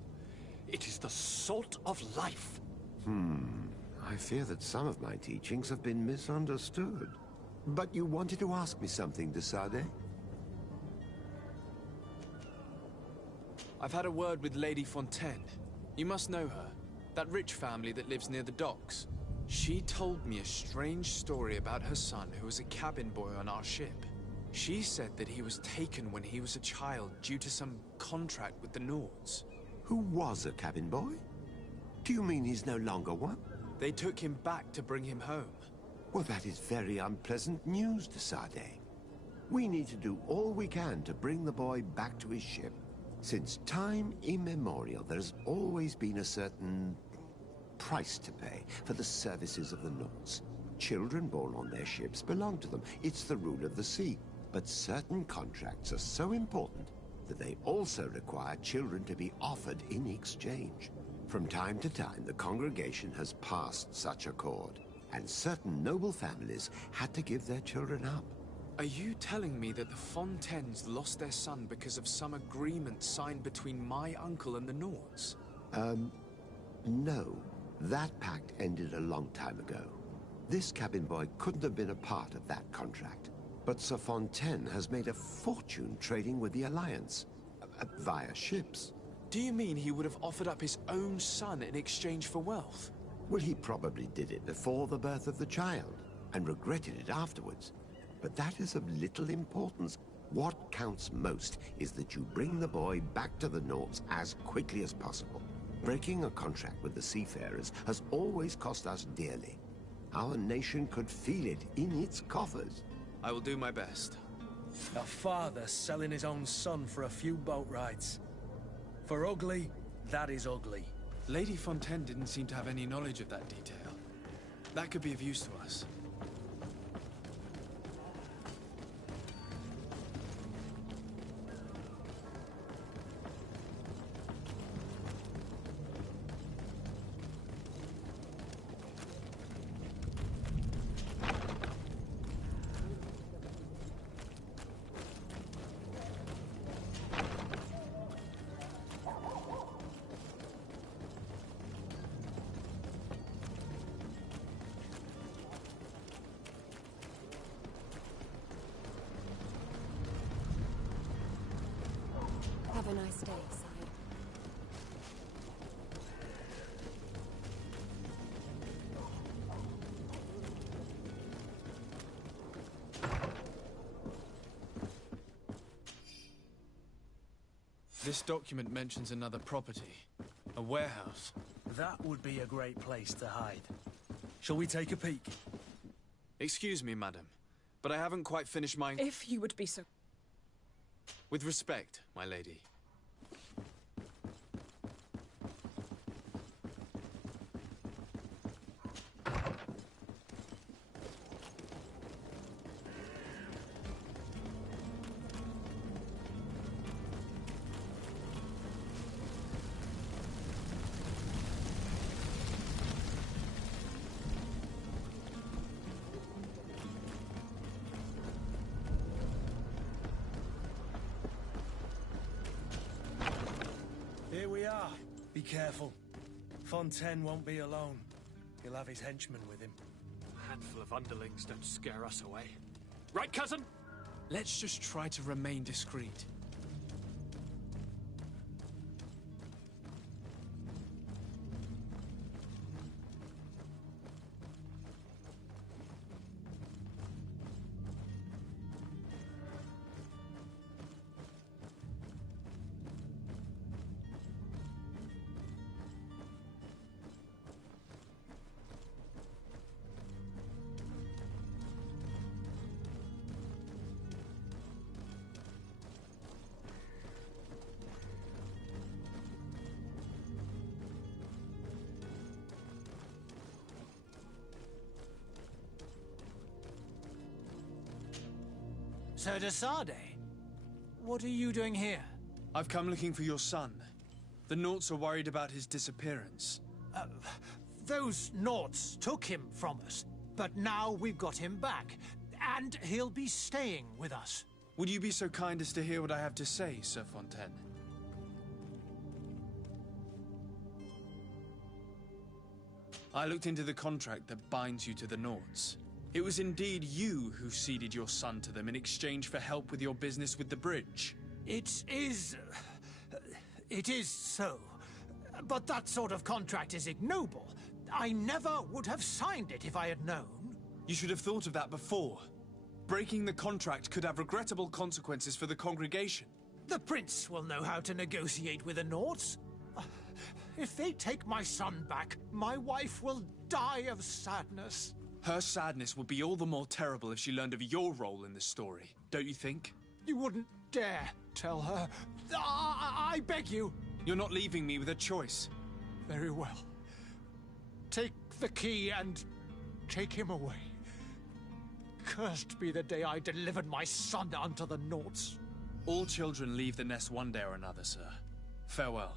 It is the salt of life. I fear that some of my teachings have been misunderstood. But you wanted to ask me something, de Sade? I've had a word with Lady Fontaine. You must know her. That rich family that lives near the docks. She told me a strange story about her son who was a cabin boy on our ship. She said that he was taken when he was a child due to some contract with the Nauts. Who was a cabin boy? Do you mean he's no longer one? They took him back to bring him home. Well, that is very unpleasant news, de Sade. We need to do all we can to bring the boy back to his ship. Since time immemorial, there's always been a certain price to pay for the services of the Nauts. Children born on their ships belong to them. It's the rule of the sea. But certain contracts are so important that they also require children to be offered in exchange. From time to time, the congregation has passed such accord, and certain noble families had to give their children up. Are you telling me that the Fontaines lost their son because of some agreement signed between my uncle and the Nauts? No. That pact ended a long time ago. This cabin boy couldn't have been a part of that contract. But Sir Fontaine has made a fortune trading with the Alliance, via ships. Do you mean he would have offered up his own son in exchange for wealth? Well, he probably did it before the birth of the child, and regretted it afterwards. But that is of little importance. What counts most is that you bring the boy back to the Norts as quickly as possible. Breaking a contract with the seafarers has always cost us dearly. Our nation could feel it in its coffers. I will do my best. A father selling his own son for a few boat rides. For ugly, that is ugly. Lady Fontaine didn't seem to have any knowledge of that detail. That could be of use to us. Have a nice day, sire. This document mentions another property. A warehouse. That would be a great place to hide. Shall we take a peek? Excuse me, madam, but I haven't quite finished my... If you would be so... With respect, my lady. Here we are. Be careful. Fontaine won't be alone. He'll have his henchmen with him. A handful of underlings don't scare us away. Right, cousin? Let's just try to remain discreet. Sir de Sade, what are you doing here? I've come looking for your son. The Norts are worried about his disappearance. Those Norts took him from us, but now we've got him back, and he'll be staying with us. Would you be so kind as to hear what I have to say, Sir Fontaine? I looked into the contract that binds you to the Norts. It was indeed you who ceded your son to them in exchange for help with your business with the bridge. It is so. But that sort of contract is ignoble. I never would have signed it if I had known. You should have thought of that before. Breaking the contract could have regrettable consequences for the congregation. The prince will know how to negotiate with the Norts. If they take my son back, my wife will die of sadness. Her sadness would be all the more terrible if she learned of your role in this story, don't you think? You wouldn't dare tell her. I beg you. You're not leaving me with a choice. Very well. Take the key and take him away. Cursed be the day I delivered my son unto the Norts. All children leave the nest one day or another, sir. Farewell.